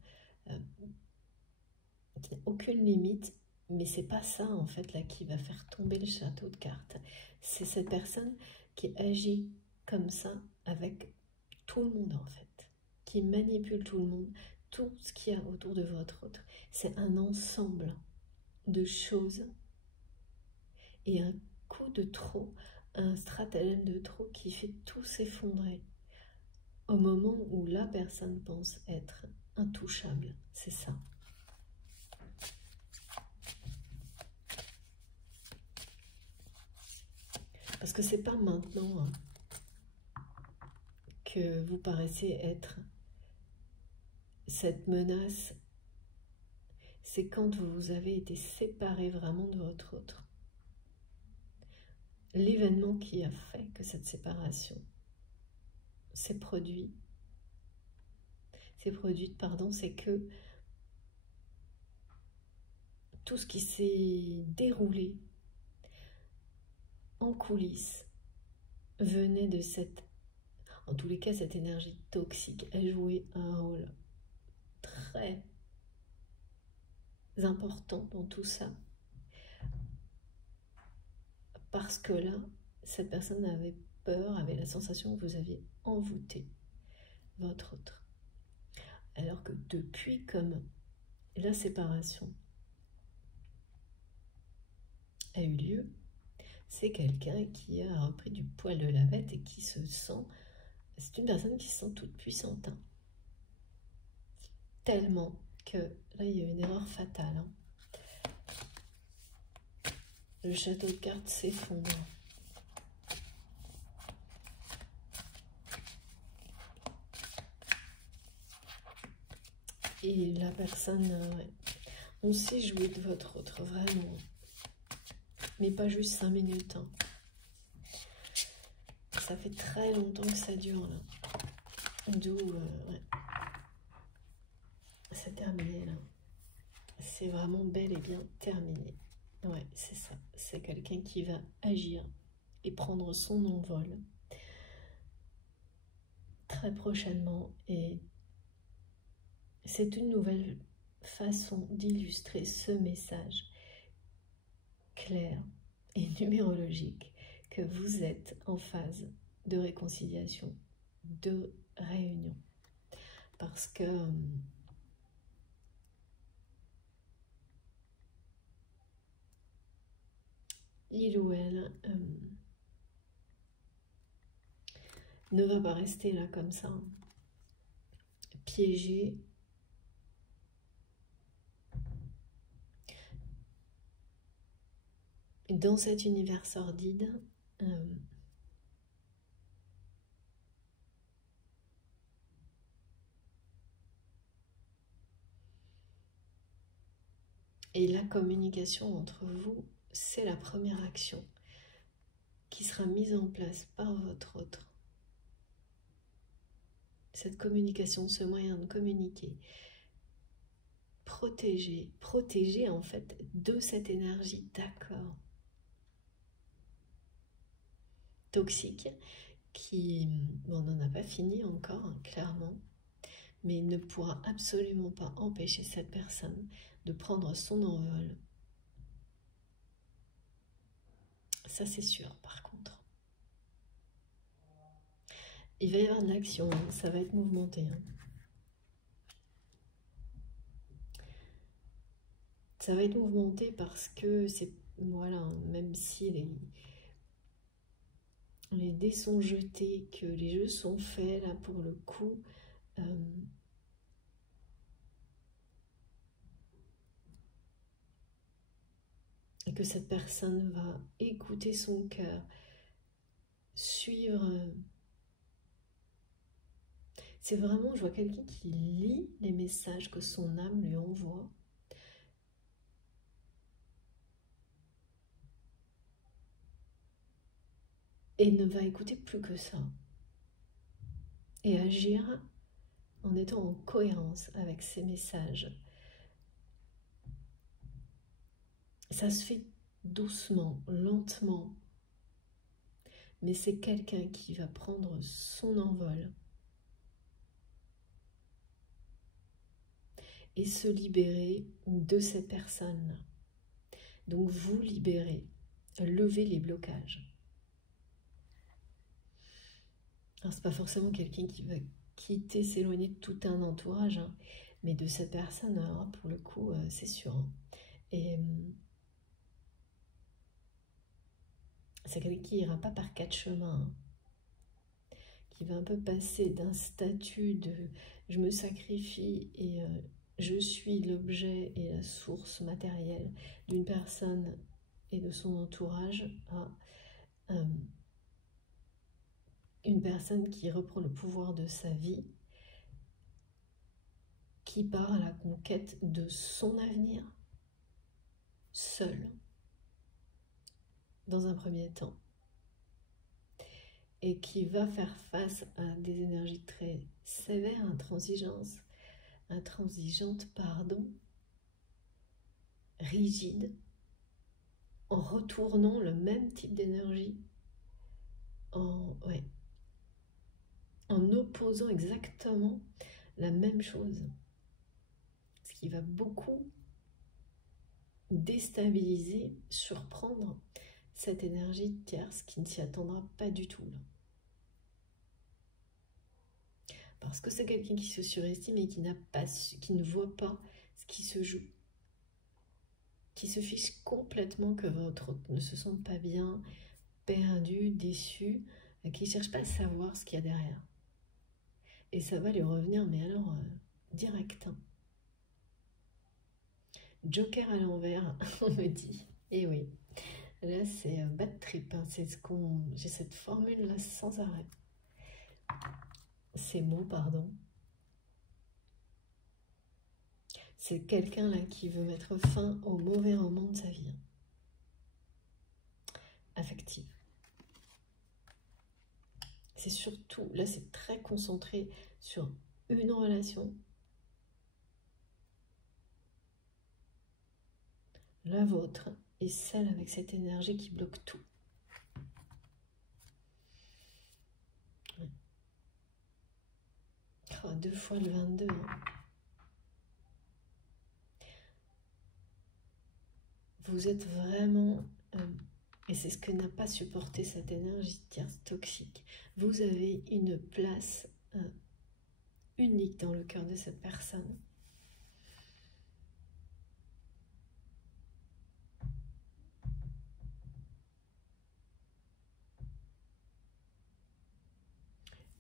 qui n'a aucune limite, mais c'est pas ça en fait là qui va faire tomber le château de cartes. C'est cette personne qui agit comme ça avec tout le monde en fait, qui manipule tout le monde, tout ce qu'il y a autour de votre autre. C'est un ensemble de choses et un coup de trop, un stratagème de trop qui fait tout s'effondrer au moment où la personne pense être intouchable. C'est ça. Parce que c'est pas maintenant que vous paraissez être cette menace, c'est quand vous avez été séparé vraiment de votre autre. L'événement qui a fait que cette séparation s'est produite, c'est que tout ce qui s'est déroulé en coulisses venait de cette, en tous les cas, cette énergie toxique a joué un rôle très important dans tout ça. Parce que là, cette personne avait peur, avait la sensation que vous aviez envoûté votre autre. Alors que depuis, comme la séparation a eu lieu, c'est quelqu'un qui a repris du poil de la bête et qui se sent, c'est une personne qui se sent toute puissante. Hein. Tellement que là, il y a une erreur fatale. Hein. Le château de cartes s'effondre. Et la personne, on sait jouer de votre autre, vraiment. Mais pas juste 5 minutes. Hein. Ça fait très longtemps que ça dure, là. D'où, ouais. C'est terminé, là. C'est vraiment bel et bien terminé. Ouais, c'est ça. C'est quelqu'un qui va agir et prendre son envol très prochainement. Et c'est une nouvelle façon d'illustrer ce message clair et numérologique que vous êtes en phase de réconciliation, de réunion. Parce que il ou elle ne va pas rester là comme ça, piégé. Dans cet univers sordide, et la communication entre vous, c'est la première action qui sera mise en place par votre autre. Cette communication, ce moyen de communiquer, protéger en fait de cette énergie, d'accord, toxique, qui, bon, on n'en a pas fini encore, hein, clairement, mais il ne pourra absolument pas empêcher cette personne de prendre son envol. Ça, c'est sûr, par contre. Il va y avoir de l'action, hein, ça va être mouvementé. Hein. Ça va être mouvementé parce que c'est, voilà, même si les dés sont jetés, que les jeux sont faits là pour le coup. Et que cette personne va écouter son cœur, suivre. C'est vraiment, je vois quelqu'un qui lit les messages que son âme lui envoie. Et ne va écouter plus que ça. Et agir en étant en cohérence avec ces messages. Ça se fait doucement, lentement. Mais c'est quelqu'un qui va prendre son envol et se libérer de ces personnes. Donc vous libérez, levez les blocages. Alors c'est pas forcément quelqu'un qui va quitter, s'éloigner de tout un entourage, hein, mais de cette personne, alors, pour le coup, c'est sûr. Hein. Et c'est quelqu'un qui ira pas par quatre chemins, hein, qui va un peu passer d'un statut de je me sacrifie et je suis l'objet et la source matérielle d'une personne et de son entourage à une personne qui reprend le pouvoir de sa vie, qui part à la conquête de son avenir, seul, dans un premier temps, et qui va faire face à des énergies très sévères, intransigeantes, rigides, en retournant le même type d'énergie, en opposant exactement la même chose. Ce qui va beaucoup déstabiliser, surprendre cette énergie tierce qui ne s'y attendra pas du tout. Là. Parce que c'est quelqu'un qui se surestime et qui ne voit pas ce qui se joue. Qui se fiche complètement que votre autre ne se sente pas bien, perdu, déçu, qui ne cherche pas à savoir ce qu'il y a derrière. Et ça va lui revenir, mais alors, direct. Hein. Joker à l'envers, on me dit. Et oui, là c'est bad trip, hein. C'est ce qu'on... J'ai cette formule-là sans arrêt. Ces mots, pardon. C'est quelqu'un là qui veut mettre fin au mauvais roman de sa vie. Affective. C'est surtout, là c'est très concentré sur une relation. La vôtre et celle avec cette énergie qui bloque tout. Oh, 2 fois le 22. Hein. Vous êtes vraiment... et c'est ce que n'a pas supporté cette énergie tierce toxique. Vous avez une place unique dans le cœur de cette personne.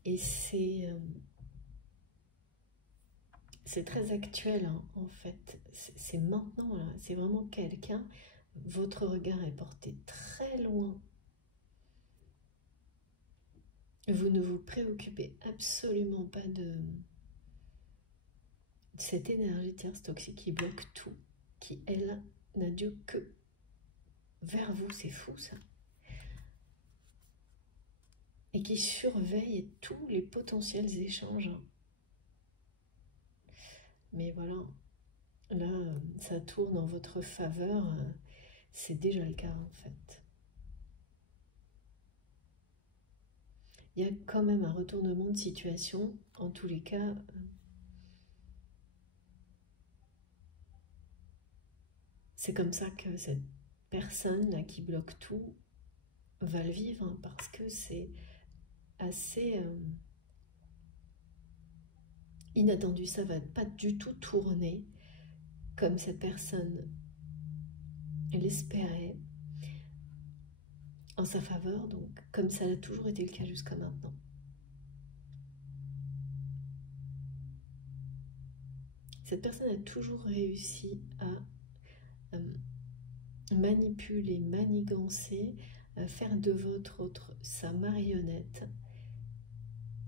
Et c'est très actuel, hein, en fait. C'est maintenant, là. C'est vraiment quelqu'un. Votre regard est porté très loin. Vous ne vous préoccupez absolument pas de cette énergie tierce toxique qui bloque tout, qui, elle, n'a Dieu que vers vous. C'est fou, ça. Et qui surveille tous les potentiels échanges. Mais voilà, là, ça tourne en votre faveur. C'est déjà le cas, en fait. Il y a quand même un retournement de situation. En tous les cas, c'est comme ça que cette personne là qui bloque tout va le vivre, hein, parce que c'est assez inattendu. Ça va pas du tout tourner comme cette personne l'espérait. en sa faveur, donc comme ça a toujours été le cas jusqu'à maintenant. Cette personne a toujours réussi à manipuler, manigancer, faire de votre autre sa marionnette.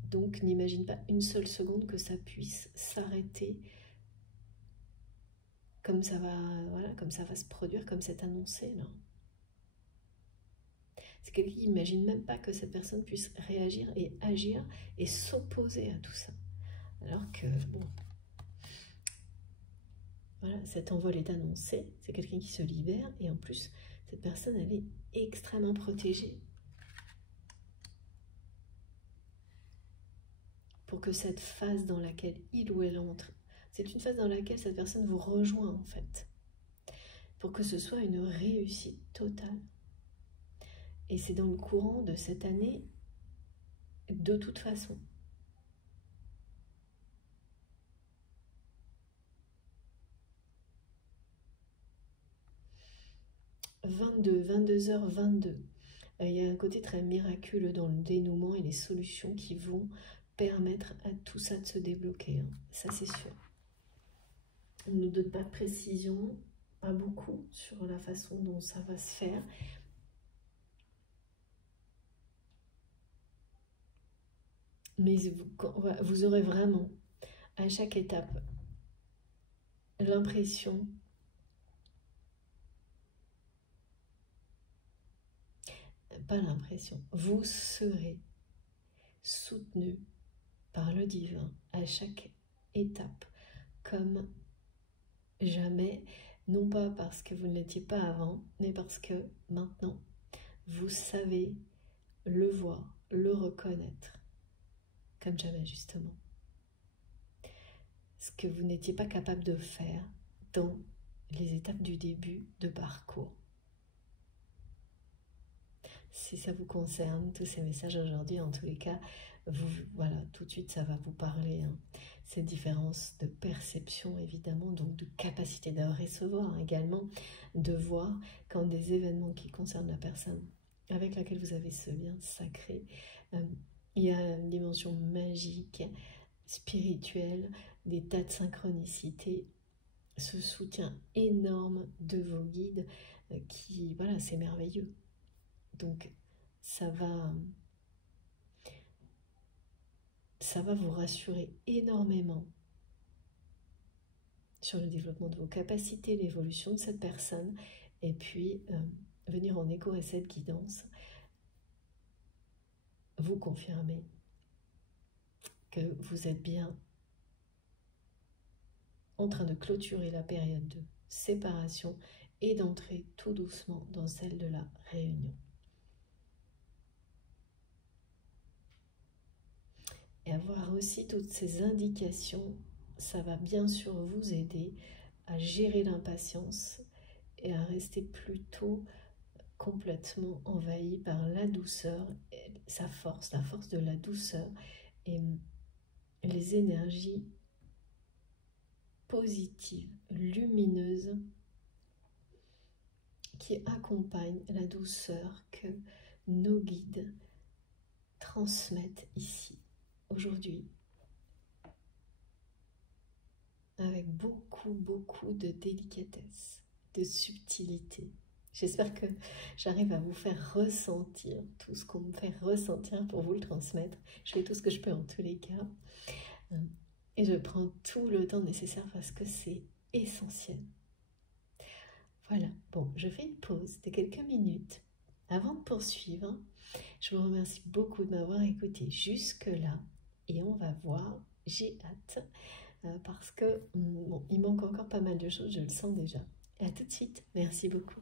Donc n'imagine pas une seule seconde que ça puisse s'arrêter comme ça va, voilà, comme ça va se produire, comme c'est annoncé là. C'est quelqu'un qui n'imagine même pas que cette personne puisse réagir et agir et s'opposer à tout ça. Alors que, bon, voilà, cet envol est annoncé, c'est quelqu'un qui se libère, et en plus, cette personne, elle est extrêmement protégée. Pour que cette phase dans laquelle il ou elle entre, c'est une phase dans laquelle cette personne vous rejoint en fait. Pour que ce soit une réussite totale. Et c'est dans le courant de cette année, de toute façon. 22h22. Il y a un côté très miraculeux dans le dénouement et les solutions qui vont permettre à tout ça de se débloquer. Hein. Ça, c'est sûr. On ne nous donne pas de précision, pas beaucoup, sur la façon dont ça va se faire. Mais vous aurez vraiment, à chaque étape, l'impression pas l'impression, vous serez soutenu par le divin à chaque étape, comme jamais, non pas parce que vous ne l'étiez pas avant, mais parce que maintenant, vous savez le voir, le reconnaître, comme jamais justement. Ce que vous n'étiez pas capable de faire dans les étapes du début de parcours. Si ça vous concerne, tous ces messages aujourd'hui, en tous les cas, voilà, tout de suite, ça va vous parler. Hein. Cette différence de perception, évidemment, donc de capacité de recevoir également, de voir quand des événements qui concernent la personne avec laquelle vous avez ce lien sacré, il y a une dimension magique, spirituelle, des tas de synchronicités, ce soutien énorme de vos guides qui, voilà, c'est merveilleux. Donc, ça va vous rassurer énormément sur le développement de vos capacités, l'évolution de cette personne, et puis venir en écho à cette guidance, vous confirmer que vous êtes bien en train de clôturer la période de séparation et d'entrer tout doucement dans celle de la réunion. Et avoir aussi toutes ces indications, ça va bien sûr vous aider à gérer l'impatience et à rester plutôt complètement envahi par la douceur, sa force, la force de la douceur et les énergies positives, lumineuses qui accompagnent la douceur que nos guides transmettent ici, aujourd'hui, avec beaucoup de délicatesse, de subtilité. J'espère que j'arrive à vous faire ressentir tout ce qu'on me fait ressentir pour vous le transmettre. Je fais tout ce que je peux en tous les cas. Et je prends tout le temps nécessaire parce que c'est essentiel. Voilà, bon, je fais une pause de quelques minutes avant de poursuivre. Je vous remercie beaucoup de m'avoir écouté jusque-là et on va voir, j'ai hâte, parce que bon, il manque encore pas mal de choses, je le sens déjà. Et à tout de suite, merci beaucoup.